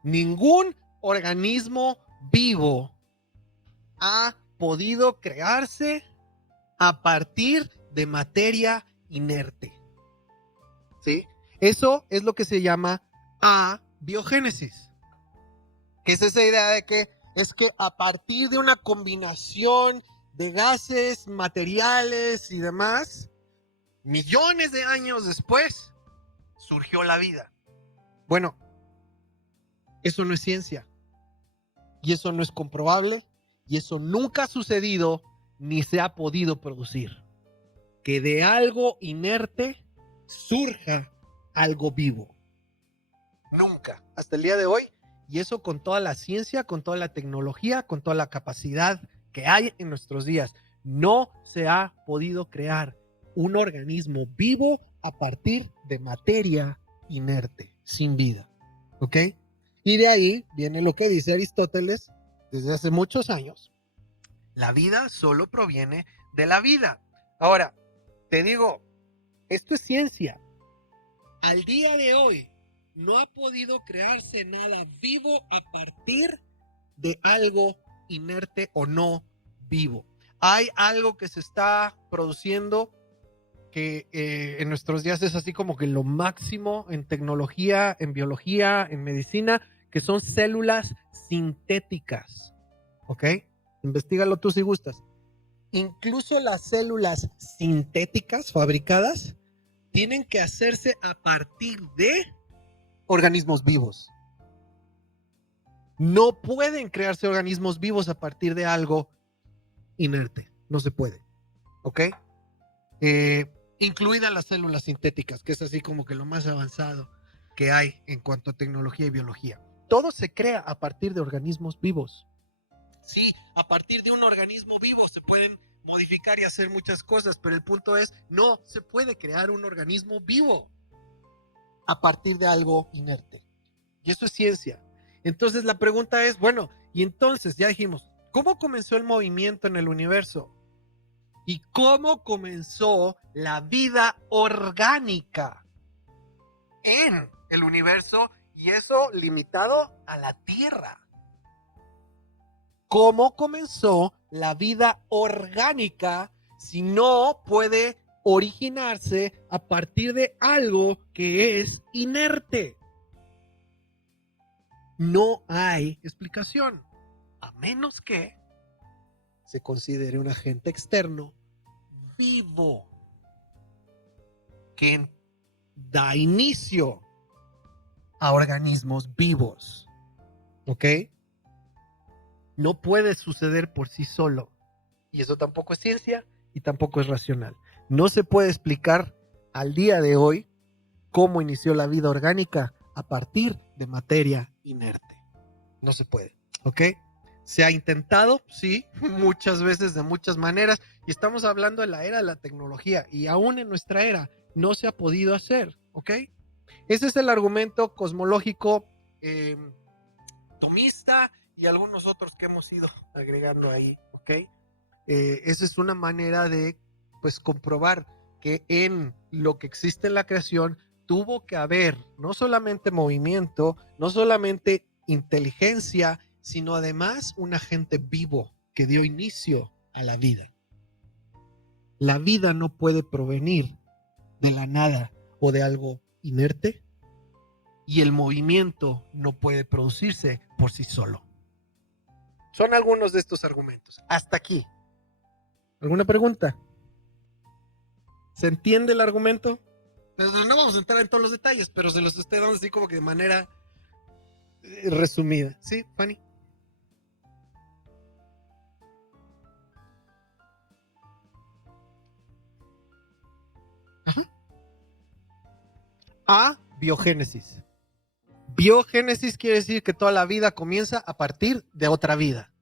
ningún organismo vivo ha podido crearse a partir de materia inerte. ¿Sí? Eso es lo que se llama abiogénesis. ¿Qué es esa idea de que es que a partir de una combinación de gases, materiales y demás, millones de años después, surgió la vida? Bueno, eso no es ciencia. Y eso no es comprobable. Y eso nunca ha sucedido ni se ha podido producir. Que de algo inerte surja algo vivo. Nunca. Hasta el día de hoy. Y eso con toda la ciencia, con toda la tecnología, con toda la capacidad que hay en nuestros días. No se ha podido crear un organismo vivo a partir de materia inerte, sin vida. ¿Ok? Y de ahí viene lo que dice Aristóteles desde hace muchos años. La vida solo proviene de la vida. Ahora, te digo, Esto es ciencia. Al día de hoy no ha podido crearse nada vivo a partir de algo inerte o no vivo. Hay algo que se está produciendo que en nuestros días es así como que lo máximo en tecnología, en biología, en medicina, que son células sintéticas. ¿Ok? Investígalo tú si gustas. Incluso las células sintéticas fabricadas tienen que hacerse a partir de organismos vivos. No pueden crearse organismos vivos a partir de algo inerte. No se puede. ¿Ok? Incluidas las células sintéticas, que es así como que lo más avanzado que hay en cuanto a tecnología y biología. Todo se crea a partir de organismos vivos. Sí, a partir de un organismo vivo se pueden modificar y hacer muchas cosas, pero el punto es, no se puede crear un organismo vivo a partir de algo inerte. Y eso es ciencia. Entonces la pregunta es, bueno, y entonces ya dijimos, ¿cómo comenzó el movimiento en el universo? ¿Y cómo comenzó la vida orgánica en el universo? Y eso limitado a la Tierra. ¿Cómo comenzó la vida orgánica si no puede originarse a partir de algo que es inerte? No hay explicación, a menos que se considere un agente externo vivo que da inicio a organismos vivos. ¿Ok? No puede suceder por sí solo. Y eso tampoco es ciencia y tampoco es racional. No se puede explicar al día de hoy cómo inició la vida orgánica a partir de materia inerte. No se puede. ¿Ok? Se ha intentado, sí, muchas veces, de muchas maneras, y estamos hablando de la era de la tecnología, y aún en nuestra era no se ha podido hacer, ¿ok? Ese es el argumento cosmológico tomista y algunos otros que hemos ido agregando ahí, ¿ok? Esa es una manera de, pues, comprobar que en lo que existe en la creación tuvo que haber no solamente movimiento, no solamente inteligencia, sino además un agente vivo que dio inicio a la vida. La vida no puede provenir de la nada o de algo inerte, y el movimiento no puede producirse por sí solo. Son algunos de estos argumentos. Hasta aquí. ¿Alguna pregunta? ¿Se entiende el argumento? Pues no vamos a entrar en todos los detalles, pero se los estoy dando así como que de manera resumida. ¿Sí, Fanny? A, biogénesis. Biogénesis quiere decir que toda la vida comienza a partir de otra vida.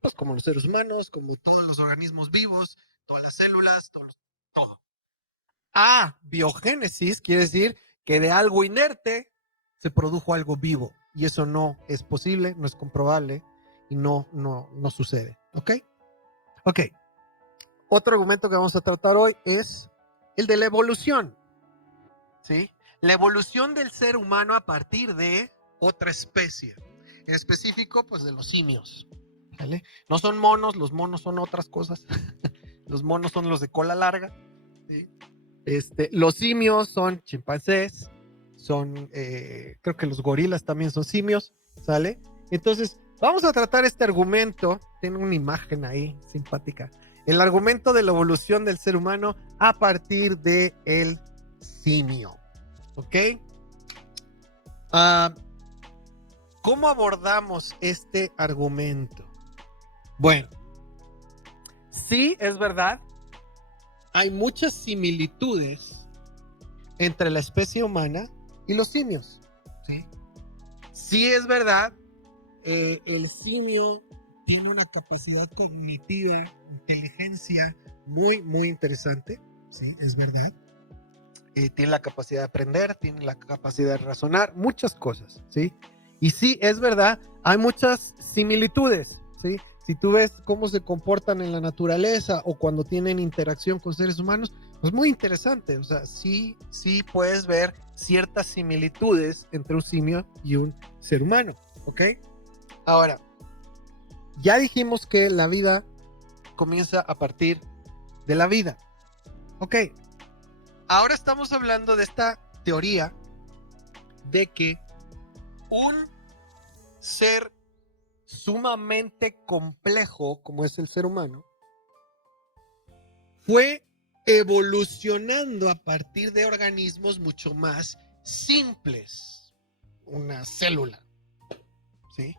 Pues como los seres humanos, como todos los organismos vivos, todas las células, todo. A, biogénesis quiere decir que de algo inerte se produjo algo vivo. Y eso no es posible, no es comprobable y no sucede. ¿Ok? Ok. Otro argumento que vamos a tratar hoy es el de la evolución. ¿Sí? La evolución del ser humano a partir de otra especie. En específico, pues de los simios. ¿Vale? No son monos, los monos son otras cosas. Los monos son los de cola larga. ¿Sí? Los simios son chimpancés, son, creo que los gorilas también son simios, ¿sale? Entonces, vamos a tratar este argumento, tiene una imagen ahí simpática, el argumento de la evolución del ser humano a partir de el simio, ¿ok? ¿Cómo abordamos este argumento? Bueno, sí, es verdad, hay muchas similitudes entre la especie humana y los simios. Sí, sí es verdad, el simio tiene una capacidad cognitiva, inteligencia muy, muy interesante. Sí, es verdad. Tiene la capacidad de aprender, tiene la capacidad de razonar, muchas cosas, ¿sí? Y sí, es verdad, hay muchas similitudes, ¿sí? Si tú ves cómo se comportan en la naturaleza o cuando tienen interacción con seres humanos, Es muy interesante, o sea, sí puedes ver ciertas similitudes entre un simio y un ser humano, ¿ok? Ahora, ya dijimos que la vida comienza a partir de la vida, ¿ok? Ahora estamos hablando de esta teoría de que un ser sumamente complejo, como es el ser humano, fue evolucionando a partir de organismos mucho más simples. Una célula, ¿sí?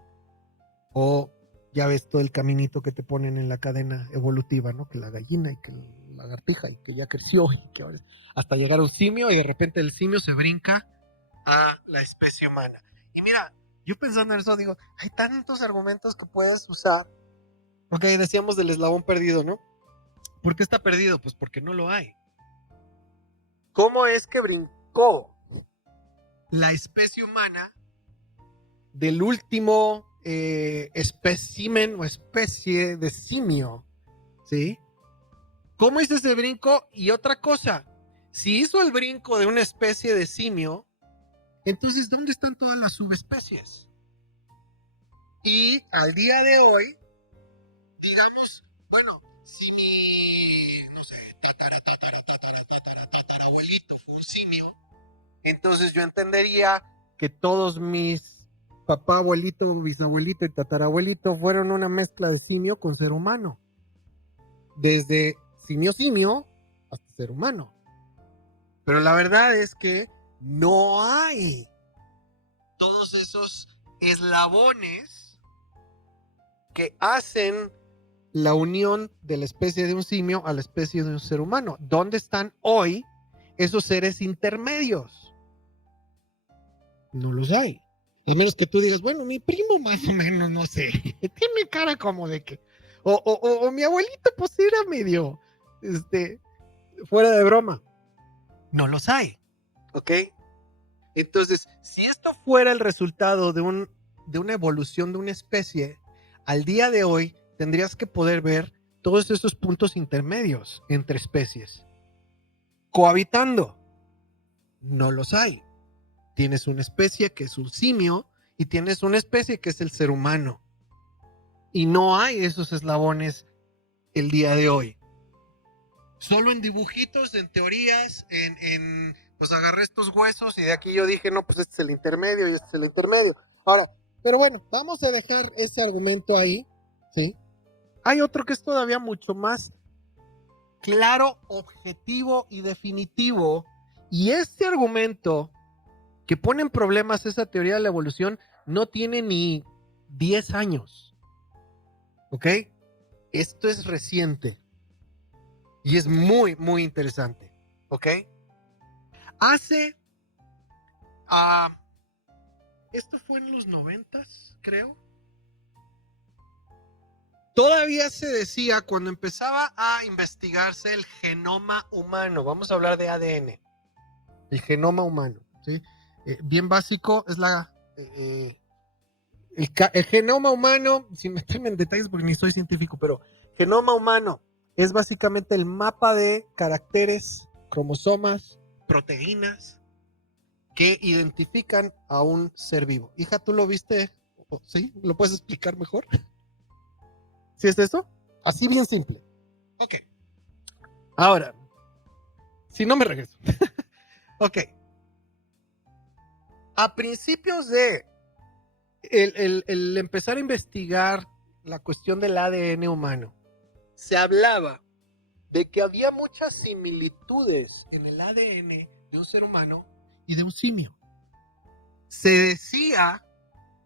O ya ves todo el caminito que te ponen en la cadena evolutiva, ¿no? Que la gallina y que la lagartija y que ya creció y que ahora hasta llegar a un simio y de repente el simio se brinca a la especie humana. Y mira, yo pensando en eso digo, hay tantos argumentos que puedes usar. Ok, decíamos del eslabón perdido, ¿no? ¿Por qué está perdido? Pues porque no lo hay. ¿Cómo es que brincó la especie humana del último espécimen o especie de simio? ¿Sí? ¿Cómo hizo ese brinco? Y otra cosa, si hizo el brinco de una especie de simio, entonces ¿dónde están todas las subespecies? Y al día de hoy, digamos, bueno, si mi, no sé, tatarabuelito fue un simio, entonces yo entendería que todos mis papá, abuelito, bisabuelito y tatarabuelito fueron una mezcla de simio con ser humano. Desde simio hasta ser humano. Pero la verdad es que no hay todos esos eslabones que hacen la unión de la especie de un simio a la especie de un ser humano. ¿Dónde están hoy esos seres intermedios? No los hay. A menos que tú digas, bueno, mi primo más o menos, no sé, tiene cara como de que, o mi abuelito pues era medio, fuera de broma. No los hay, ¿ok? Entonces, si esto fuera el resultado de una evolución de una especie, al día de hoy tendrías que poder ver todos esos puntos intermedios entre especies. Cohabitando, no los hay. Tienes una especie que es un simio y tienes una especie que es el ser humano. Y no hay esos eslabones el día de hoy. Solo en dibujitos, en teorías, pues agarré estos huesos y de aquí yo dije, no, pues este es el intermedio y este es el intermedio. Ahora, pero bueno, vamos a dejar ese argumento ahí, ¿sí? Hay otro que es todavía mucho más claro, objetivo y definitivo. Y este argumento que pone en problemas esa teoría de la evolución no tiene ni 10 años. ¿Ok? Esto es reciente. Y es muy, muy interesante. ¿Ok? Hace... esto fue en los 90s, creo. Todavía se decía cuando empezaba a investigarse el genoma humano. Vamos a hablar de ADN. El genoma humano. ¿Sí? Bien básico es el genoma humano, sin meterme en detalles porque ni soy científico, pero genoma humano es básicamente el mapa de caracteres, cromosomas, proteínas que identifican a un ser vivo. Hija, ¿tú lo viste? ¿Sí? ¿Lo puedes explicar mejor? ¿Sí es eso? Así bien simple. Ok. Ahora, si no me regreso. Ok. A principios de el empezar a investigar la cuestión del ADN humano, se hablaba de que había muchas similitudes en el ADN de un ser humano y de un simio. Se decía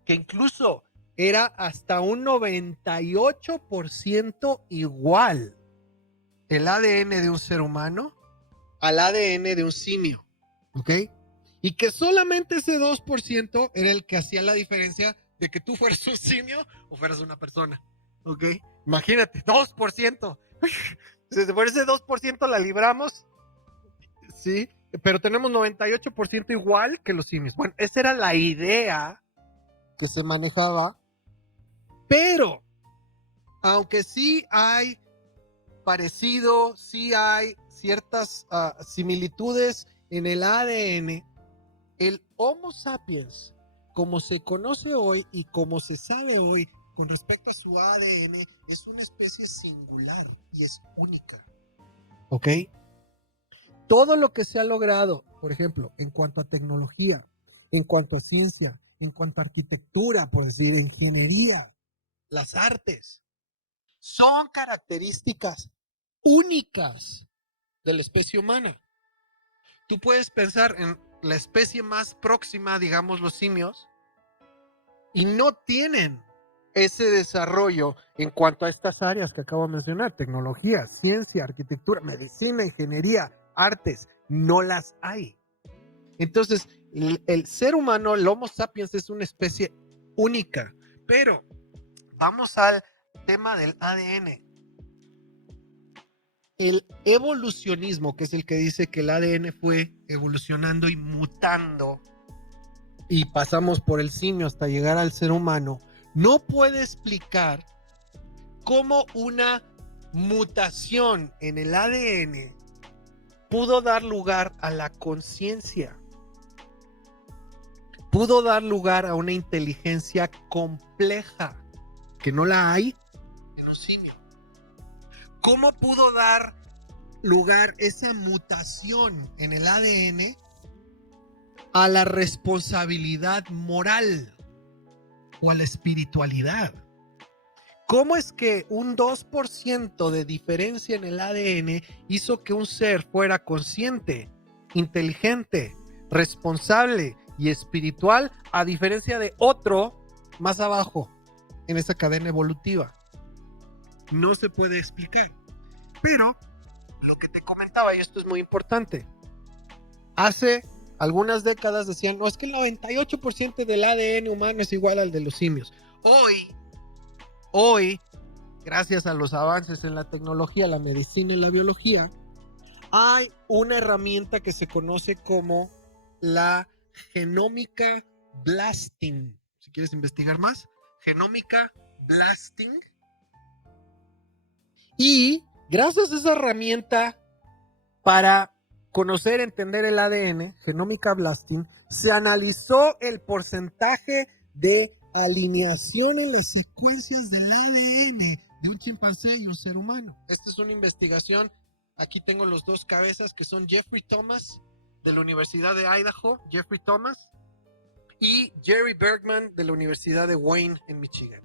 que incluso era hasta un 98% igual el ADN de un ser humano al ADN de un simio, ¿ok? Y que solamente ese 2% era el que hacía la diferencia de que tú fueras un simio o fueras una persona, ¿ok? Imagínate, 2%. Por ese 2% la libramos, ¿sí? Pero tenemos 98% igual que los simios. Bueno, esa era la idea que se manejaba, pero aunque sí hay parecido, sí hay ciertas similitudes en el ADN, el Homo sapiens, como se conoce hoy y como se sabe hoy con respecto a su ADN, es una especie singular y es única. ¿Ok? Todo lo que se ha logrado, por ejemplo, en cuanto a tecnología, en cuanto a ciencia, en cuanto a arquitectura, por decir, ingeniería, las artes, son características únicas de la especie humana. Tú puedes pensar en la especie más próxima, digamos los simios, y no tienen ese desarrollo en cuanto a estas áreas que acabo de mencionar: tecnología, ciencia, arquitectura, medicina, ingeniería, artes. No las hay. Entonces, el ser humano, el Homo sapiens, es una especie única. Pero vamos al tema del ADN. El evolucionismo, que es el que dice que el ADN fue evolucionando y mutando y pasamos por el simio hasta llegar al ser humano, no puede explicar cómo una mutación en el ADN pudo dar lugar a la conciencia, pudo dar lugar a una inteligencia compleja que no la hay en un simio. ¿Cómo pudo dar lugar esa mutación en el ADN a la responsabilidad moral o a la espiritualidad? ¿Cómo es que un 2% de diferencia en el ADN hizo que un ser fuera consciente, inteligente, responsable y espiritual, a diferencia de otro más abajo en esa cadena evolutiva? No se puede explicar. Pero lo que te comentaba, y esto es muy importante, hace algunas décadas decían, no, es que el 98% del ADN humano es igual al de los simios. Hoy, gracias a los avances en la tecnología, la medicina y la biología, hay una herramienta que se conoce como la genómica blasting. Si quieres investigar más, genómica blasting. Y gracias a esa herramienta para conocer, entender el ADN, genómica blasting, se analizó el porcentaje de alineación en las secuencias del ADN de un chimpancé y un ser humano. Esta es una investigación. Aquí tengo los dos cabezas, que son Jeffrey Thomas de la Universidad de Idaho, Jeffrey Thomas, y Jerry Bergman de la Universidad de Wayne en Michigan.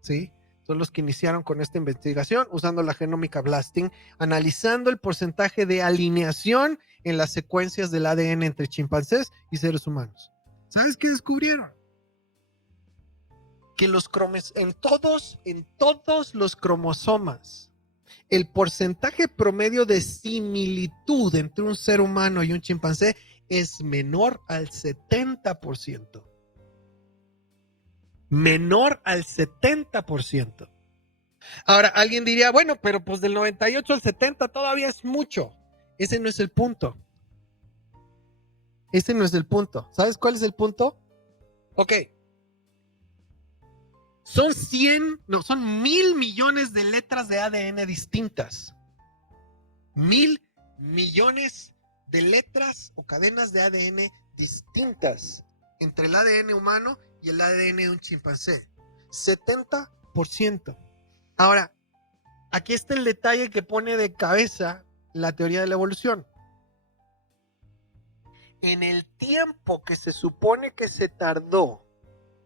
¿Sí? Son los que iniciaron con esta investigación usando la genómica blasting, analizando el porcentaje de alineación en las secuencias del ADN entre chimpancés y seres humanos. ¿Sabes qué descubrieron? Que en todos los cromosomas, el porcentaje promedio de similitud entre un ser humano y un chimpancé es menor al 70%. Menor al 70%. Ahora, alguien diría, bueno, pero pues del 98 al 70 todavía es mucho. Ese no es el punto. Ese no es el punto. ¿Sabes cuál es el punto? Ok. Son 1000 millones de letras de ADN distintas. 1000 millones de letras o cadenas de ADN distintas entre el ADN humano y el ADN de un chimpancé. 70%. Ahora, aquí está el detalle que pone de cabeza la teoría de la evolución. En el tiempo que se supone que se tardó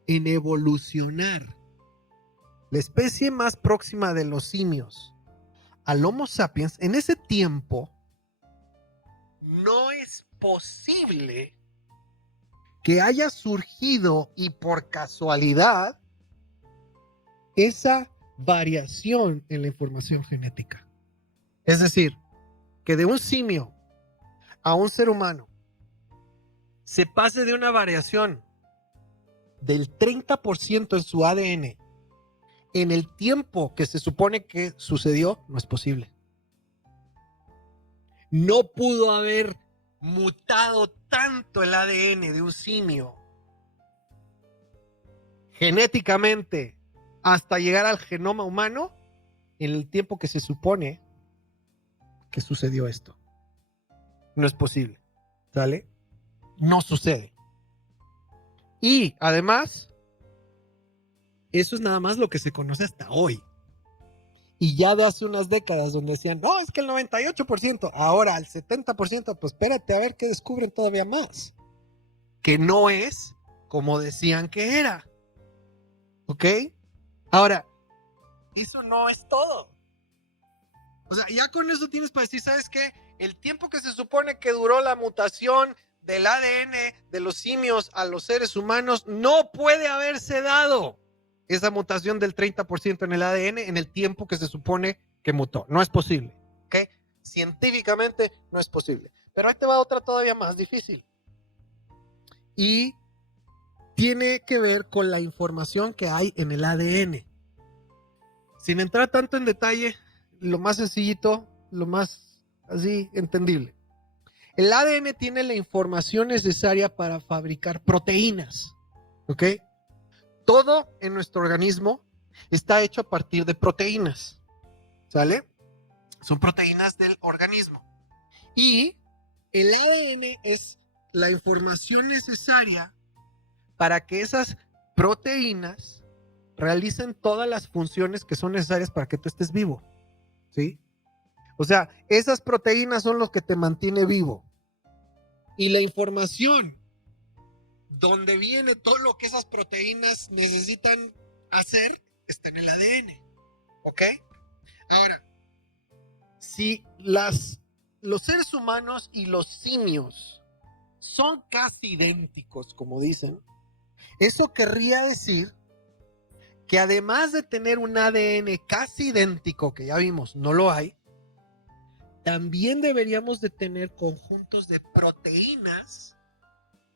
en evolucionar la especie más próxima de los simios al Homo sapiens, en ese tiempo no es posible que haya surgido y por casualidad esa variación en la información genética. Es decir, que de un simio a un ser humano se pase de una variación del 30% en su ADN en el tiempo que se supone que sucedió, no es posible. No pudo haber mutado tanto el ADN de un simio genéticamente hasta llegar al genoma humano en el tiempo que se supone que sucedió esto. No es posible. ¿Sale? No sucede. Y además, eso es nada más lo que se conoce hasta hoy. Y ya de hace unas décadas donde decían, no, es que el 98%, ahora el 70%, pues espérate a ver qué descubren todavía más. Que no es como decían que era. ¿Ok? Ahora, eso no es todo. O sea, ya con eso tienes para decir, ¿sabes qué? El tiempo que se supone que duró la mutación del ADN de los simios a los seres humanos no puede haberse dado esa mutación del 30% en el ADN en el tiempo que se supone que mutó. No es posible. ¿Ok? Científicamente no es posible. Pero ahí te va otra todavía más difícil. Y tiene que ver con la información que hay en el ADN. Sin entrar tanto en detalle, lo más sencillito, lo más así entendible. El ADN tiene la información necesaria para fabricar proteínas. ¿Ok? Todo en nuestro organismo está hecho a partir de proteínas. ¿Sale? Son proteínas del organismo. Y el ADN es la información necesaria para que esas proteínas realicen todas las funciones que son necesarias para que tú estés vivo. ¿Sí? O sea, esas proteínas son los que te mantiene vivo. Y la información donde viene todo lo que esas proteínas necesitan hacer está en el ADN. ¿Ok? Ahora, si los seres humanos y los simios son casi idénticos, como dicen, eso querría decir que además de tener un ADN casi idéntico, que ya vimos, no lo hay, también deberíamos de tener conjuntos de proteínas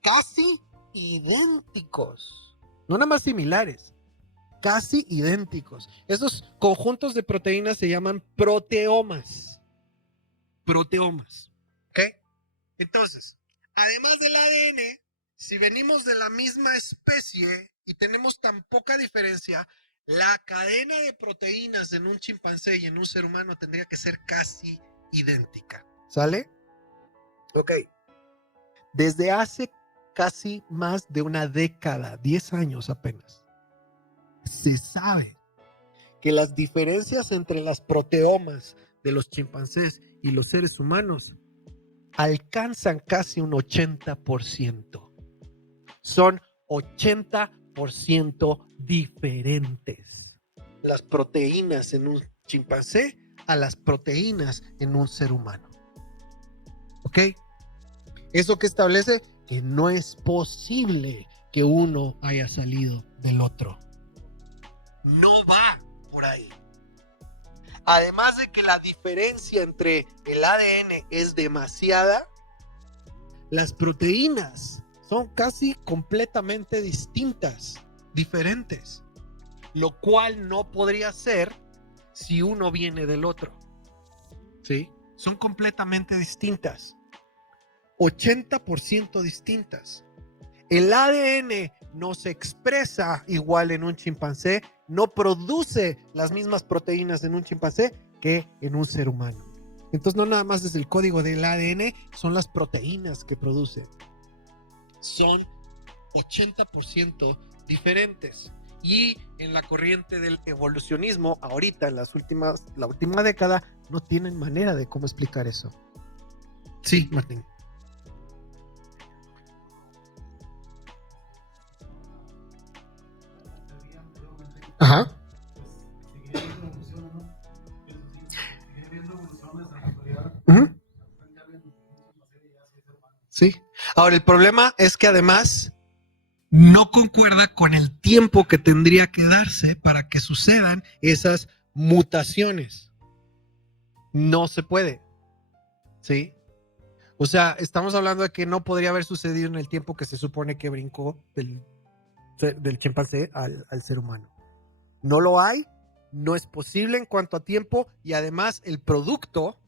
casi idénticos, no nada más similares, casi idénticos. Esos conjuntos de proteínas se llaman proteomas. Proteomas. ¿Ok? Entonces, además del ADN, si venimos de la misma especie y tenemos tan poca diferencia, la cadena de proteínas en un chimpancé y en un ser humano tendría que ser casi idéntica. ¿Sale? Ok. Desde hace casi más de una década, 10 años apenas, se sabe que las diferencias entre las proteomas de los chimpancés y los seres humanos alcanzan casi un 80%. Son 80% diferentes las proteínas en un chimpancé a las proteínas en un ser humano. ¿Ok? Eso que establece que no es posible que uno haya salido del otro. No va por ahí. Además de que la diferencia entre el ADN es demasiada, las proteínas son casi completamente distintas, diferentes, lo cual no podría ser si uno viene del otro. ¿Sí? Son completamente distintas. 80% distintas. El ADN no se expresa igual en un chimpancé, no produce las mismas proteínas en un chimpancé que en un ser humano. Entonces no nada más es el código del ADN, son las proteínas que produce. Son 80% diferentes. Y en la corriente del evolucionismo, ahorita en la última década, no tienen manera de cómo explicar eso. Sí, Martín. Ajá. Uh-huh. Sí. Ahora, el problema es que además no concuerda con el tiempo que tendría que darse para que sucedan esas mutaciones. No se puede. ¿Sí? O sea, estamos hablando de que no podría haber sucedido en el tiempo que se supone que brincó del chimpancé al ser humano. No lo hay, no es posible en cuanto a tiempo y además el producto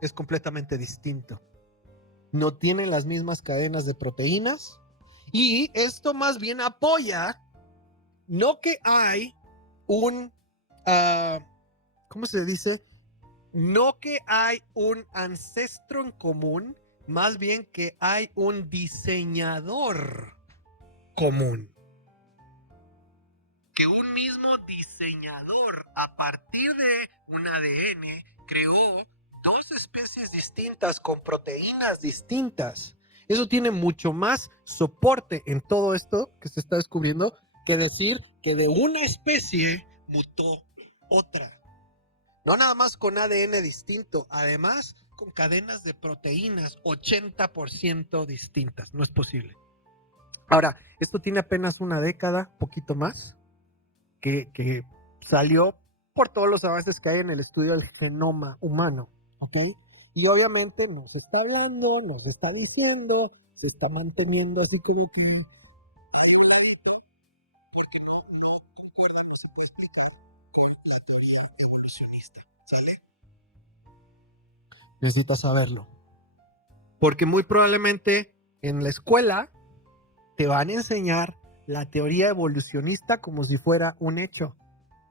es completamente distinto. No tienen las mismas cadenas de proteínas y esto más bien apoya no que hay un, ¿cómo se dice? No que hay un ancestro en común más bien que hay un diseñador común. Que un mismo diseñador, a partir de un ADN, creó dos especies distintas con proteínas distintas. Eso tiene mucho más soporte en todo esto que se está descubriendo que decir que de una especie mutó otra. No nada más con ADN distinto, además con cadenas de proteínas 80% distintas. No es posible. Ahora, esto tiene apenas una década, poquito más, que salió por todos los avances que hay en el estudio del genoma humano, ¿ok? Y obviamente nos está hablando, nos está diciendo, se está manteniendo así como que a un ladito, porque no concuerda, no se puede explicar con la teoría evolucionista, ¿sale? Necesitas saberlo. Porque muy probablemente en la escuela te van a enseñar la teoría evolucionista como si fuera un hecho.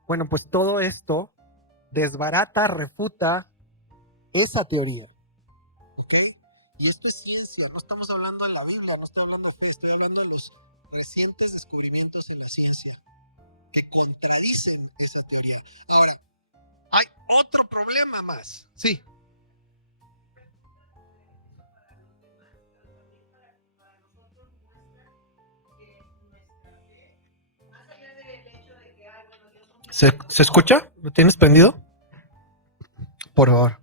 Bueno, pues todo esto desbarata, refuta esa teoría. ¿Ok? Y esto es ciencia, no estamos hablando de la Biblia, no estoy hablando de fe, estoy hablando de los recientes descubrimientos en la ciencia que contradicen esa teoría. Ahora, hay otro problema más. Sí. ¿Se escucha? ¿Lo tienes prendido? Por favor.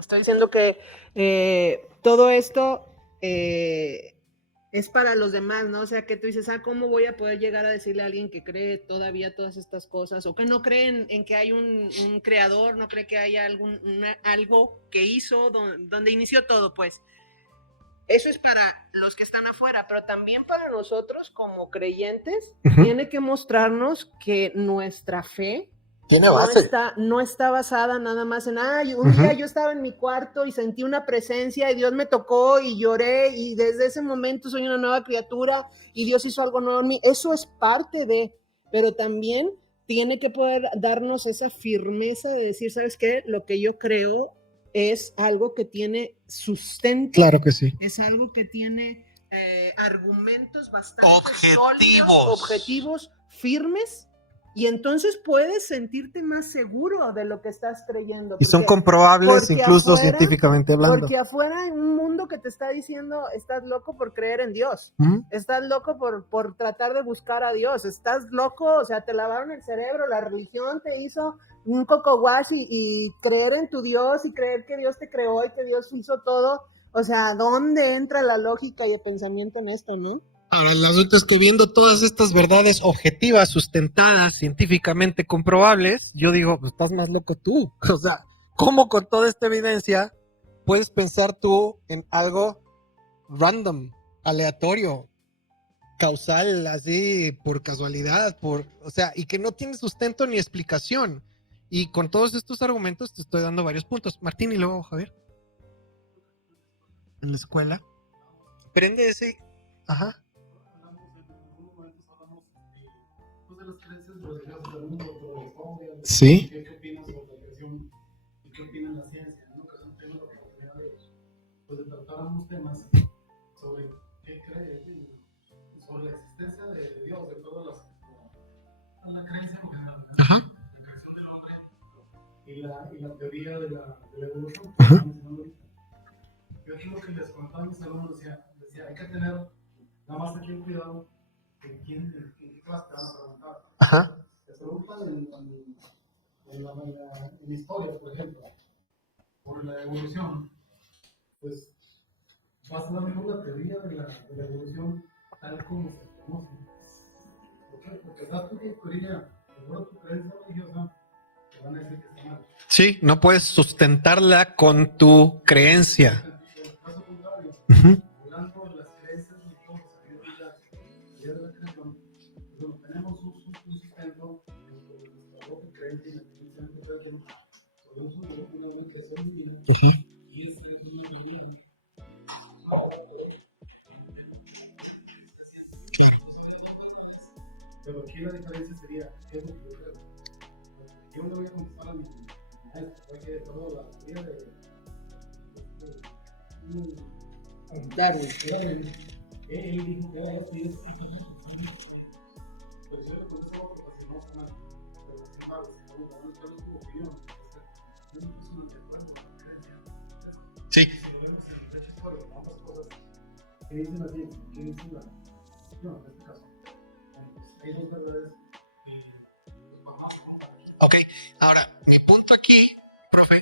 Estoy diciendo que todo esto es para los demás, ¿no? O sea, que tú dices, ¿cómo voy a poder llegar a decirle a alguien que cree todavía todas estas cosas? O que no cree en que hay un creador, no cree que haya algo que hizo, donde inició todo, pues. Eso es para los que están afuera, pero también para nosotros como creyentes, tiene que mostrarnos que nuestra fe tiene base. No está basada nada más en, un día yo estaba en mi cuarto y sentí una presencia y Dios me tocó y lloré y desde ese momento soy una nueva criatura y Dios hizo algo nuevo en mí. Eso es parte de, pero también tiene que poder darnos esa firmeza de decir, ¿sabes qué? Lo que yo creo es algo que tiene sustento. Claro que sí. Es algo que tiene argumentos bastante sólidos, objetivos, firmes. Y entonces puedes sentirte más seguro de lo que estás creyendo. Y son comprobables incluso afuera, científicamente hablando. Porque afuera hay un mundo que te está diciendo, estás loco por creer en Dios. Estás loco por tratar de buscar a Dios. Estás loco, o sea, te lavaron el cerebro. La religión te hizo un coco wash y creer en tu Dios y creer que Dios te creó y que Dios hizo todo. O sea, ¿dónde entra la lógica y el pensamiento en esto, no? Ahora, el asunto es que viendo todas estas verdades objetivas, sustentadas, científicamente comprobables, yo digo, pues estás más loco tú. O sea, ¿cómo con toda esta evidencia puedes pensar tú en algo random, aleatorio, causal, así, por casualidad, o sea, y que no tiene sustento ni explicación? Y con todos estos argumentos te estoy dando varios puntos. Martín y luego Javier. En la escuela. Prende ese. Ajá. Sí. ¿Qué opinas sobre la creación y qué opina la ciencia? ¿No? Que son temas de oportunidad de tratar ambos temas sobre qué cree, sobre la existencia de Dios, de todas la creencia en general, ¿no? Ajá. La creación del hombre y la teoría de la evolución. Yo aquí lo que les contaba a mis alumnos decía, hay que tener nada más aquí cuidado en qué clase te van a preguntar. Ajá. Te preguntan en historias, por ejemplo, por la evolución, pues vas a dar una teoría de la evolución tal como se conoce. ¿Por qué? Porque das tu teoría, seguro tu creencia religiosa, te van a decir que está mal. Sí, no puedes sustentarla con tu creencia. En el caso contrario, hablando de las creencias y todo, de la creación, pues tenemos un sustento sobre nuestra propia creencia y la creencia de nuestra creación, podemos una orientación y pero aquí la diferencia sería, ¿qué es lo que yo creo? Yo le voy a contestar a mi fue que toda la teoría de Darwin. él dijo que era así, pero yo le conté algo que fascinó con él, pero que sabes, ¿cuál es tu opinión? Es una de acuerdo a la creencia. Sí. Si lo vemos en la historia, en otras cosas, ¿qué dicen así? ¿Qué dicen la? No, en este caso. Hay dos verdades. Ok, ahora, mi punto aquí, profe,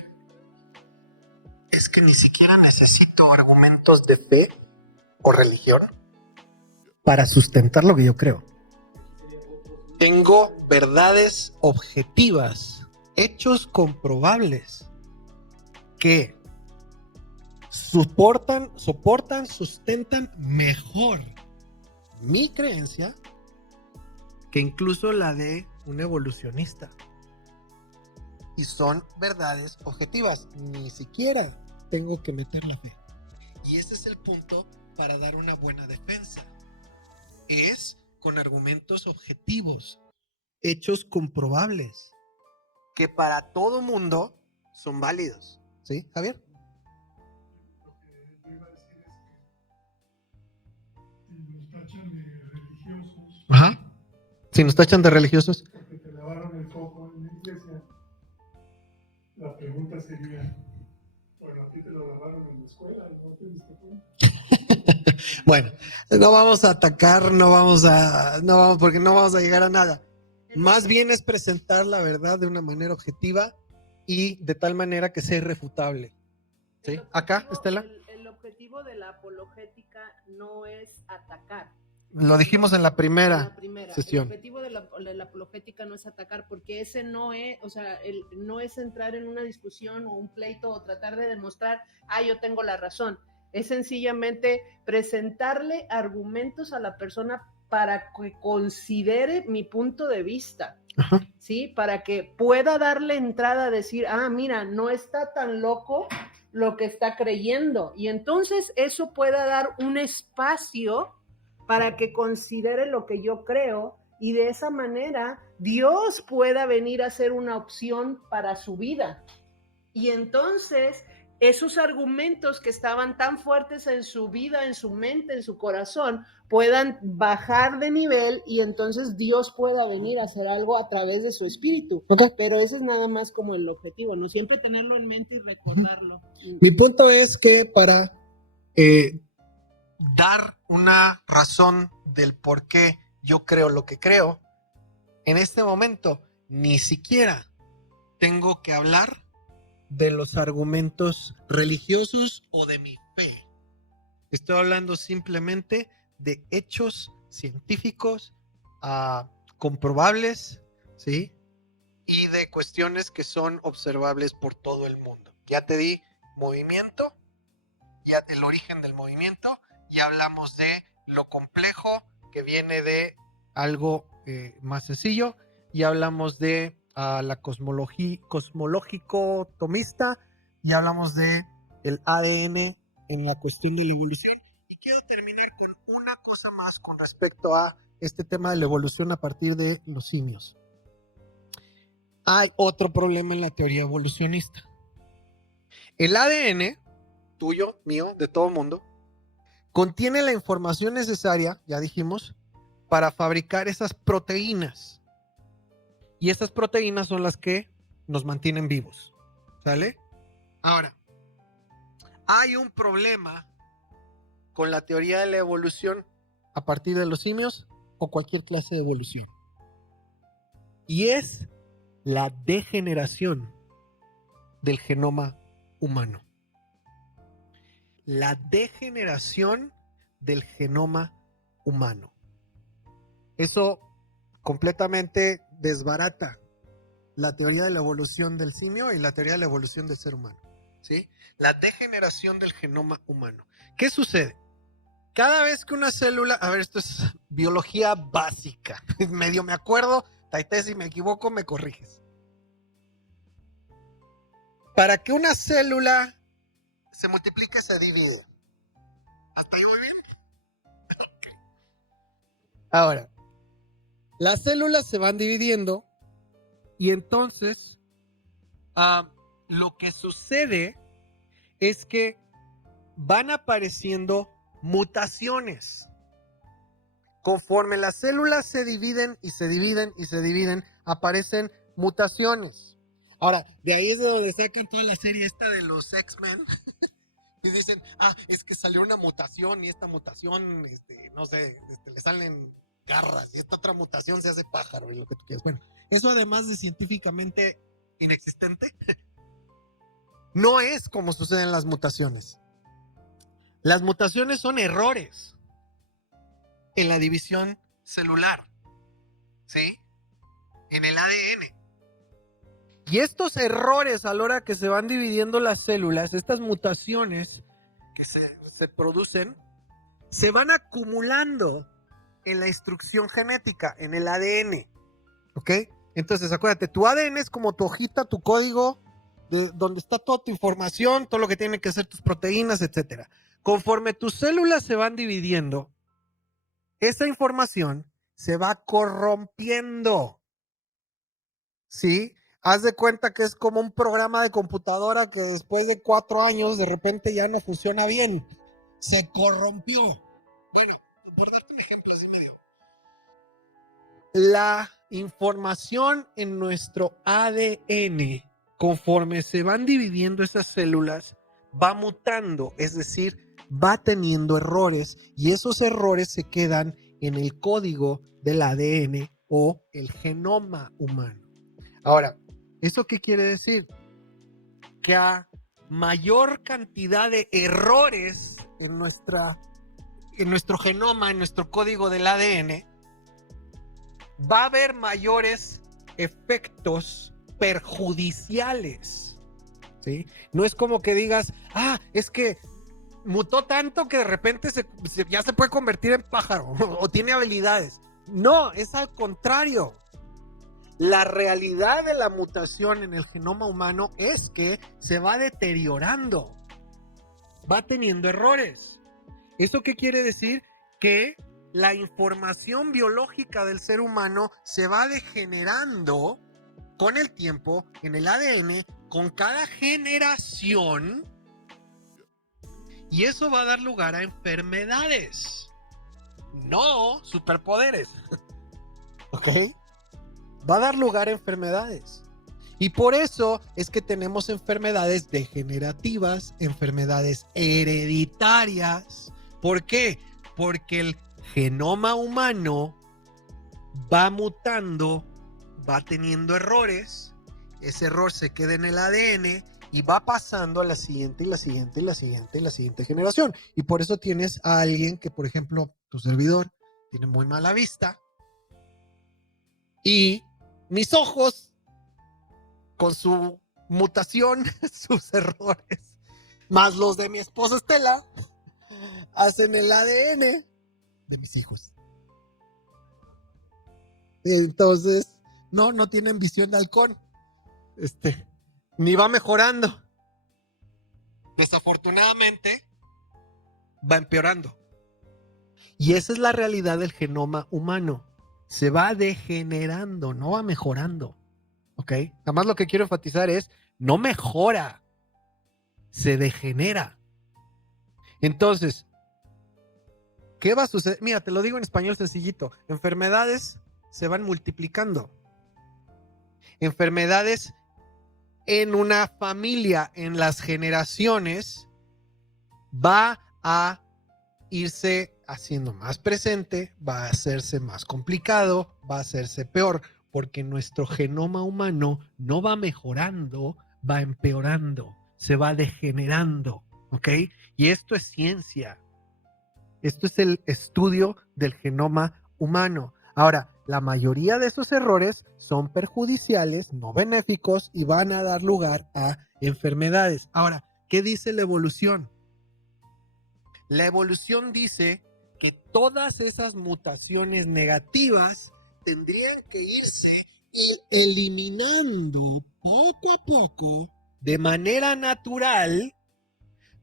es que ni siquiera necesito argumentos de fe o religión para sustentar lo que yo creo. Tengo verdades objetivas, hechos comprobables que soportan, sustentan mejor mi creencia que incluso la de un evolucionista. Y son verdades objetivas, ni siquiera tengo que meter la fe. Y ese es el punto para dar una buena defensa. Es con argumentos objetivos, hechos comprobables, que para todo mundo son válidos. ¿Sí, Javier? Lo que yo iba a decir es que nos tachan de religiosos. Ajá. Si nos tachan de religiosos. Porque te lavaron el coco en la iglesia. La pregunta sería, bueno, a ti te lo lavaron en la escuela y no te diste cuenta. Bueno, no vamos a atacar, porque no vamos a llegar a nada. Más bien es presentar la verdad de una manera objetiva y de tal manera que sea irrefutable. ¿Sí? Acá, Estela. El objetivo de la apologética no es atacar. Lo dijimos en la primera sesión. El objetivo de la apologética no es atacar, porque ese no es, o sea, no es entrar en una discusión o un pleito o tratar de demostrar, yo tengo la razón. Es sencillamente presentarle argumentos a la persona para que considere mi punto de vista. Ajá. ¿Sí? Para que pueda darle entrada a decir, mira, no está tan loco lo que está creyendo. Y entonces eso pueda dar un espacio para que considere lo que yo creo y de esa manera Dios pueda venir a ser una opción para su vida. Y entonces esos argumentos que estaban tan fuertes en su vida, en su mente, en su corazón, puedan bajar de nivel y entonces Dios pueda venir a hacer algo a través de su espíritu. Okay. Pero ese es nada más como el objetivo, ¿no? Siempre tenerlo en mente y recordarlo. Mi punto es que para dar una razón del por qué yo creo lo que creo, en este momento ni siquiera tengo que hablar de los argumentos religiosos o de mi fe. Estoy hablando simplemente de hechos científicos comprobables, ¿sí? Y de cuestiones que son observables por todo el mundo. Ya te di movimiento, ya el origen del movimiento, ya hablamos de lo complejo que viene de algo más sencillo, ya hablamos de la cosmológico tomista, ya hablamos de el ADN en la cuestión de la evolución. Y quiero terminar con una cosa más con respecto a este tema de la evolución a partir de los simios. Hay otro problema en la teoría evolucionista. El ADN, tuyo, mío, de todo mundo, contiene la información necesaria, ya dijimos, para fabricar esas proteínas. Y esas proteínas son las que nos mantienen vivos. ¿Sale? Ahora, hay un problema con la teoría de la evolución a partir de los simios o cualquier clase de evolución. Y es la degeneración del genoma humano. La degeneración del genoma humano. Eso completamente desbarata la teoría de la evolución del simio y la teoría de la evolución del ser humano. ¿Sí? La degeneración del genoma humano. ¿Qué sucede? Cada vez que una célula, a ver, esto es biología básica, medio me acuerdo, Taité, si me equivoco me corriges. Para que una célula se multiplique, se divide. ¿Hasta ahí muy bien? Ahora, las células se van dividiendo y entonces lo que sucede es que van apareciendo mutaciones. Conforme las células se dividen y se dividen y se dividen, aparecen mutaciones. Ahora, de ahí es de donde sacan toda la serie esta de los X-Men. Y dicen, es que salió una mutación y esta mutación, no sé, le salen garras y esta otra mutación se hace pájaro y lo que tú quieras. Bueno, eso además de científicamente inexistente, no es como suceden las mutaciones. Las mutaciones son errores en la división celular, ¿sí? En el ADN. Y estos errores a la hora que se van dividiendo las células, estas mutaciones que se producen, se van acumulando en la instrucción genética, en el ADN, ¿ok? Entonces, acuérdate, tu ADN es como tu hojita, tu código, donde está toda tu información, todo lo que tienen que hacer tus proteínas, etcétera. Conforme tus células se van dividiendo, esa información se va corrompiendo, ¿sí? Haz de cuenta que es como un programa de computadora que después de 4 años de repente ya no funciona bien. Se corrompió. Bueno, por darte un ejemplo así medio. La información en nuestro ADN, conforme se van dividiendo esas células, va mutando, es decir, va teniendo errores y esos errores se quedan en el código del ADN o el genoma humano. Ahora, ¿eso qué quiere decir? Que a mayor cantidad de errores en nuestro genoma, en nuestro código del ADN, va a haber mayores efectos perjudiciales, ¿sí? No es como que digas, es que mutó tanto que de repente ya se puede convertir en pájaro o tiene habilidades. No, es al contrario. La realidad de la mutación en el genoma humano es que se va deteriorando, va teniendo errores. ¿Eso qué quiere decir? Que la información biológica del ser humano se va degenerando con el tiempo en el ADN, con cada generación, y eso va a dar lugar a enfermedades, no superpoderes. ¿Ok? Va a dar lugar a enfermedades. Y por eso es que tenemos enfermedades degenerativas, enfermedades hereditarias. ¿Por qué? Porque el genoma humano va mutando, va teniendo errores, ese error se queda en el ADN y va pasando a la siguiente y la siguiente y la siguiente y la siguiente generación. Y por eso tienes a alguien que, por ejemplo, tu servidor, tiene muy mala vista y mis ojos, con su mutación, sus errores, más los de mi esposa Estela, hacen el ADN de mis hijos. Entonces, no tienen visión de halcón. Ni va mejorando. Desafortunadamente, va empeorando. Y esa es la realidad del genoma humano. Se va degenerando, no va mejorando. ¿Ok? Nada más lo que quiero enfatizar es, no mejora, se degenera. Entonces, ¿qué va a suceder? Mira, te lo digo en español sencillito. Enfermedades se van multiplicando. Enfermedades en una familia, en las generaciones, va a irse haciendo más presente, va a hacerse más complicado, va a hacerse peor, porque nuestro genoma humano no va mejorando, va empeorando, se va degenerando, ¿ok? Y esto es ciencia. Esto es el estudio del genoma humano. Ahora, la mayoría de esos errores son perjudiciales, no benéficos, y van a dar lugar a enfermedades. Ahora, ¿qué dice la evolución? La evolución dice que todas esas mutaciones negativas tendrían que irse eliminando poco a poco, de manera natural,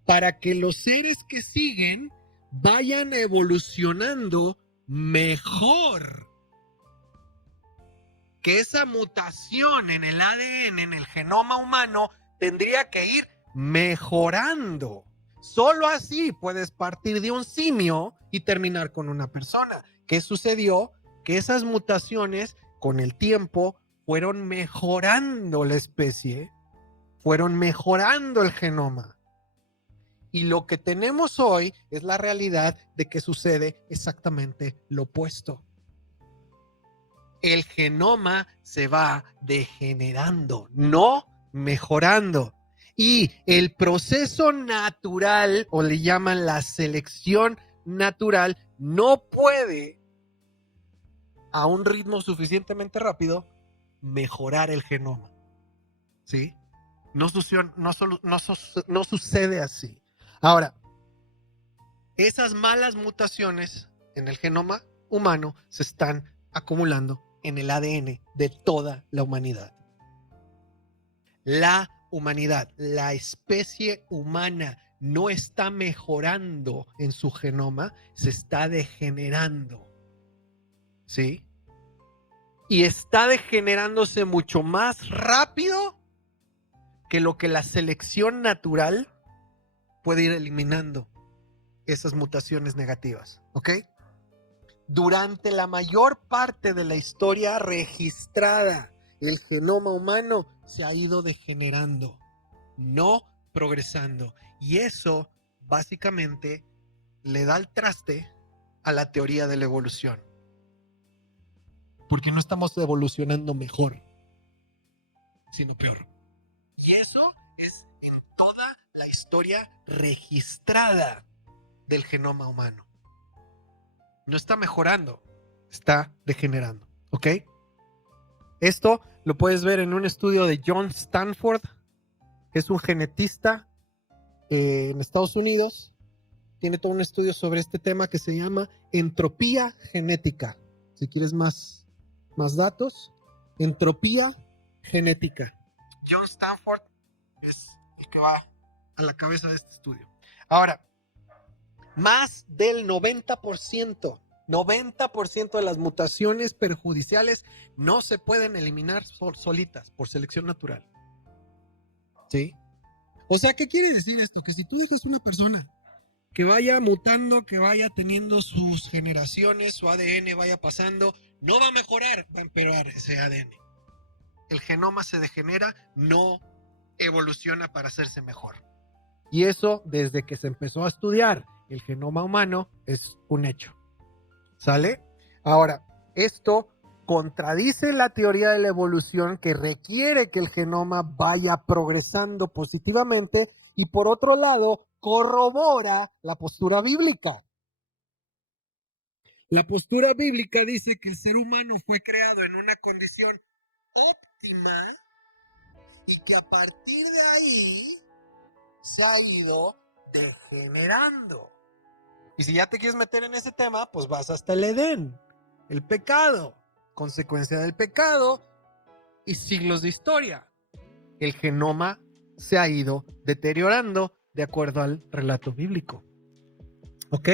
para que los seres que siguen vayan evolucionando mejor. Que esa mutación en el ADN, en el genoma humano, tendría que ir mejorando. Solo así puedes partir de un simio y terminar con una persona. ¿Qué sucedió? Que esas mutaciones con el tiempo fueron mejorando la especie, fueron mejorando el genoma. Y lo que tenemos hoy es la realidad de que sucede exactamente lo opuesto. El genoma se va degenerando, no mejorando. Y el proceso natural, o le llaman la selección natural, no puede, a un ritmo suficientemente rápido, mejorar el genoma. ¿Sí? No sucede así. Ahora, esas malas mutaciones en el genoma humano se están acumulando en el ADN de toda la humanidad. La humanidad, la especie humana, no está mejorando en su genoma, se está degenerando. ¿Sí? Y está degenerándose mucho más rápido que lo que la selección natural puede ir eliminando esas mutaciones negativas. ¿Ok? Durante la mayor parte de la historia registrada, el genoma humano se ha ido degenerando, no progresando. Y eso básicamente le da el traste a la teoría de la evolución. Porque no estamos evolucionando mejor, sino peor. Y eso es en toda la historia registrada del genoma humano. No está mejorando, está degenerando. ¿Ok? Esto lo puedes ver en un estudio de John Stanford, que es un genetista en Estados Unidos. Tiene todo un estudio sobre este tema que se llama entropía genética. Si quieres más datos, entropía genética. John Stanford es el que va a la cabeza de este estudio. Ahora, más del 90% de las mutaciones perjudiciales no se pueden eliminar solitas por selección natural. ¿Sí? O sea, ¿qué quiere decir esto? Que si tú dejas una persona que vaya mutando, que vaya teniendo sus generaciones, su ADN vaya pasando, no va a mejorar, va a empeorar ese ADN. El genoma se degenera, no evoluciona para hacerse mejor. Y eso, desde que se empezó a estudiar el genoma humano, es un hecho. ¿Sale? Ahora, esto contradice la teoría de la evolución, que requiere que el genoma vaya progresando positivamente, y por otro lado, corrobora la postura bíblica. La postura bíblica dice que el ser humano fue creado en una condición óptima y que a partir de ahí se ha ido degenerando. Y si ya te quieres meter en ese tema, pues vas hasta el Edén, el pecado, consecuencia del pecado y siglos de historia. El genoma se ha ido deteriorando de acuerdo al relato bíblico. ¿Ok?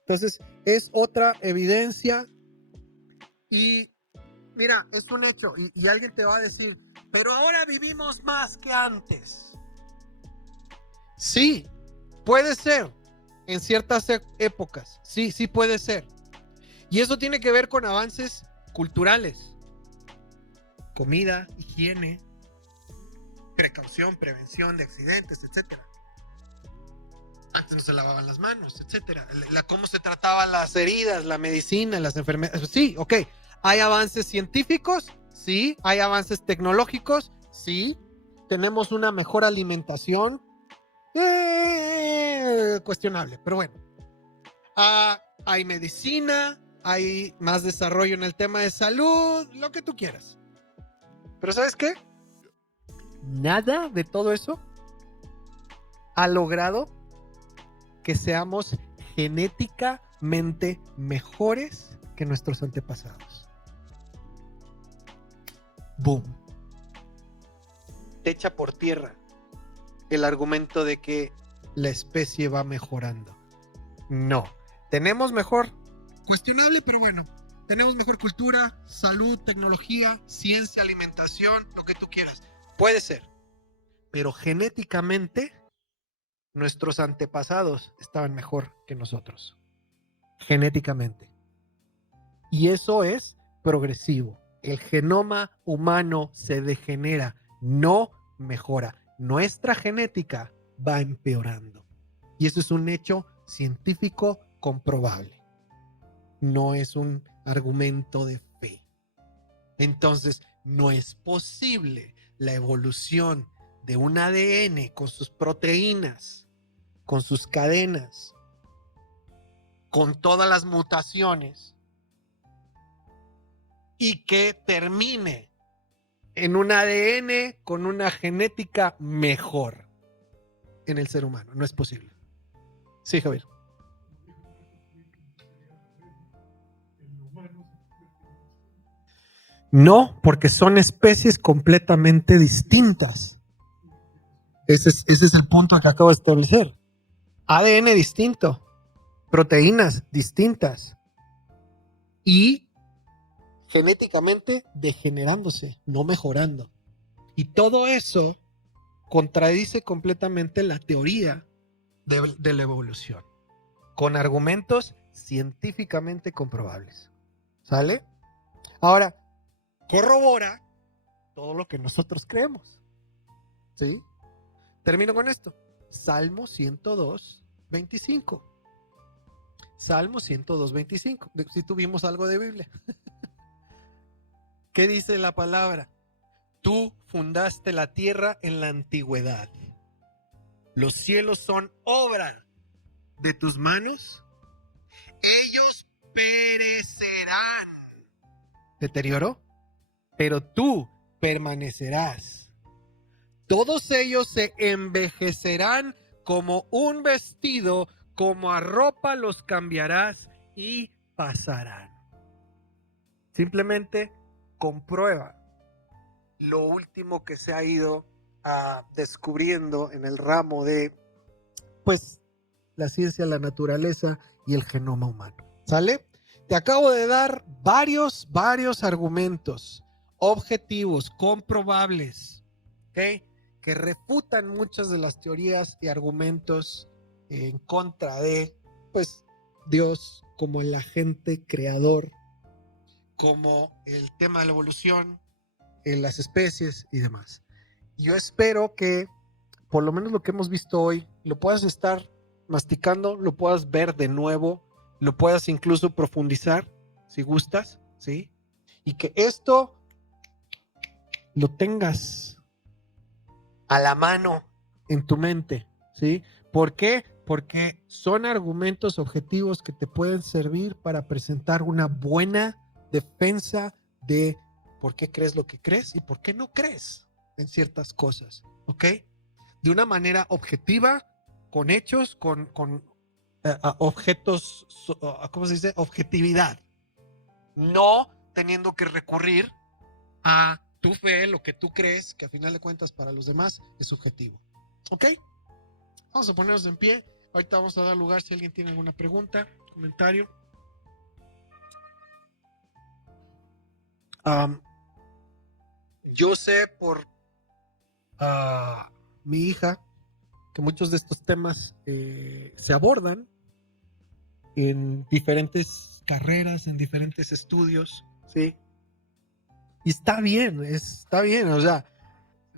Entonces, es otra evidencia y mira, es un hecho y alguien te va a decir, pero ahora vivimos más que antes. Sí, puede ser. En ciertas épocas, sí puede ser. Y eso tiene que ver con avances culturales. Comida, higiene, precaución, prevención de accidentes, etc. Antes no se lavaban las manos, etc. Cómo se trataban las heridas, la medicina, las enfermedades. Sí, ok. ¿Hay avances científicos? Sí. ¿Hay avances tecnológicos? Sí. ¿Tenemos una mejor alimentación? Cuestionable, pero bueno. Hay medicina, hay más desarrollo en el tema de salud, lo que tú quieras. Pero ¿sabes qué? Nada de todo eso ha logrado que seamos genéticamente mejores que nuestros antepasados. Boom. Te echa por tierra el argumento de que la especie va mejorando. No. Tenemos mejor, cuestionable, pero bueno, tenemos mejor cultura, salud, tecnología, ciencia, alimentación, lo que tú quieras. Puede ser. pero genéticamente nuestros antepasados estaban mejor que nosotros. Genéticamente. Y eso es progresivo. El genoma humano se degenera, no mejora. Nuestra genética va empeorando. Y eso es un hecho científico comprobable. No es un argumento de fe. Entonces, no es posible la evolución de un ADN con sus proteínas, con sus cadenas, con todas las mutaciones, y que termine en un ADN con una genética mejor en el ser humano. No es posible. Sí, Javier. No, porque son especies completamente distintas. Ese es el punto que acabo de establecer. ADN distinto, proteínas distintas y genéticamente degenerándose, no mejorando. Y todo eso contradice completamente la teoría de la evolución, con argumentos científicamente comprobables. ¿Sale? Ahora, corrobora todo lo que nosotros creemos. ¿Sí? Termino con esto. Salmo 102, 25. Salmo 102, 25. Si tuvimos algo de Biblia. ¿Qué dice la palabra? Tú fundaste la tierra en la antigüedad. Los cielos son obra de tus manos. Ellos perecerán. Deterioro. Pero tú permanecerás. Todos ellos se envejecerán como un vestido, como a ropa los cambiarás y pasarán. Simplemente comprueba lo último que se ha ido descubriendo en el ramo de, pues, la ciencia, la naturaleza y el genoma humano. ¿Sale? Te acabo de dar varios argumentos objetivos, comprobables, ¿ok? Que refutan muchas de las teorías y argumentos en contra de, pues, Dios como el agente creador, como el tema de la evolución en las especies y demás. Yo espero que por lo menos lo que hemos visto hoy lo puedas estar masticando, lo puedas ver de nuevo, lo puedas incluso profundizar si gustas, ¿sí? Y que esto lo tengas a la mano en tu mente, ¿sí? ¿Por qué? Porque son argumentos objetivos que te pueden servir para presentar una buena defensa de por qué crees lo que crees y por qué no crees en ciertas cosas, ¿ok? De una manera objetiva, con hechos, con objetos, ¿cómo se dice? Objetividad. No teniendo que recurrir a tu fe, lo que tú crees, que a final de cuentas para los demás es subjetivo. ¿Ok? Vamos a ponernos en pie. Ahorita vamos a dar lugar si alguien tiene alguna pregunta, comentario. Yo sé por mi hija que muchos de estos temas se abordan en diferentes carreras, en diferentes estudios, ¿sí? Y está bien, o sea,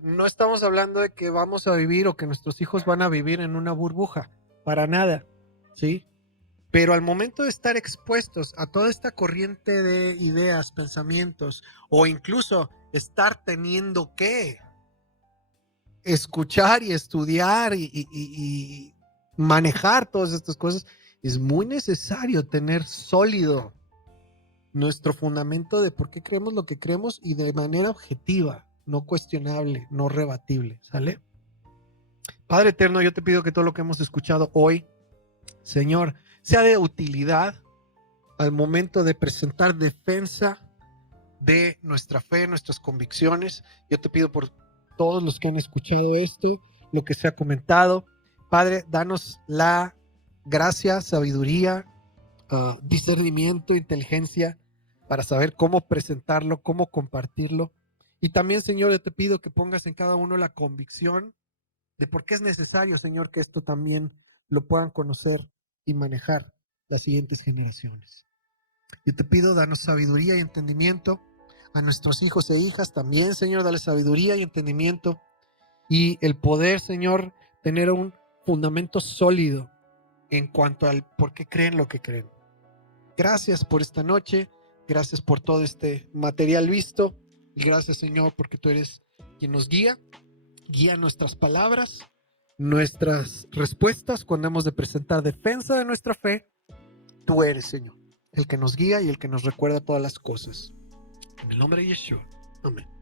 no estamos hablando de que vamos a vivir o que nuestros hijos van a vivir en una burbuja, para nada, ¿sí? Pero al momento de estar expuestos a toda esta corriente de ideas, pensamientos, o incluso estar teniendo que escuchar y estudiar y manejar todas estas cosas, es muy necesario tener sólido nuestro fundamento de por qué creemos lo que creemos y de manera objetiva, no cuestionable, no rebatible, ¿sale? Padre eterno, yo te pido que todo lo que hemos escuchado hoy, Señor, sea de utilidad al momento de presentar defensa de nuestra fe, nuestras convicciones. Yo te pido por todos los que han escuchado esto, lo que se ha comentado. Padre, danos la gracia, sabiduría, discernimiento, inteligencia para saber cómo presentarlo, cómo compartirlo. Y también, Señor, yo te pido que pongas en cada uno la convicción de por qué es necesario, Señor, que esto también lo puedan conocer y manejar las siguientes generaciones. Yo te pido, danos sabiduría y entendimiento a nuestros hijos e hijas también, Señor, dale sabiduría y entendimiento y el poder, Señor, tener un fundamento sólido en cuanto al por qué creen lo que creen. Gracias por esta noche, gracias por todo este material visto y gracias, Señor, porque tú eres quien nos guía nuestras palabras, nuestras respuestas cuando hemos de presentar defensa de nuestra fe. Tú eres, Señor, el que nos guía y el que nos recuerda todas las cosas. En el nombre de Yeshua. Amén.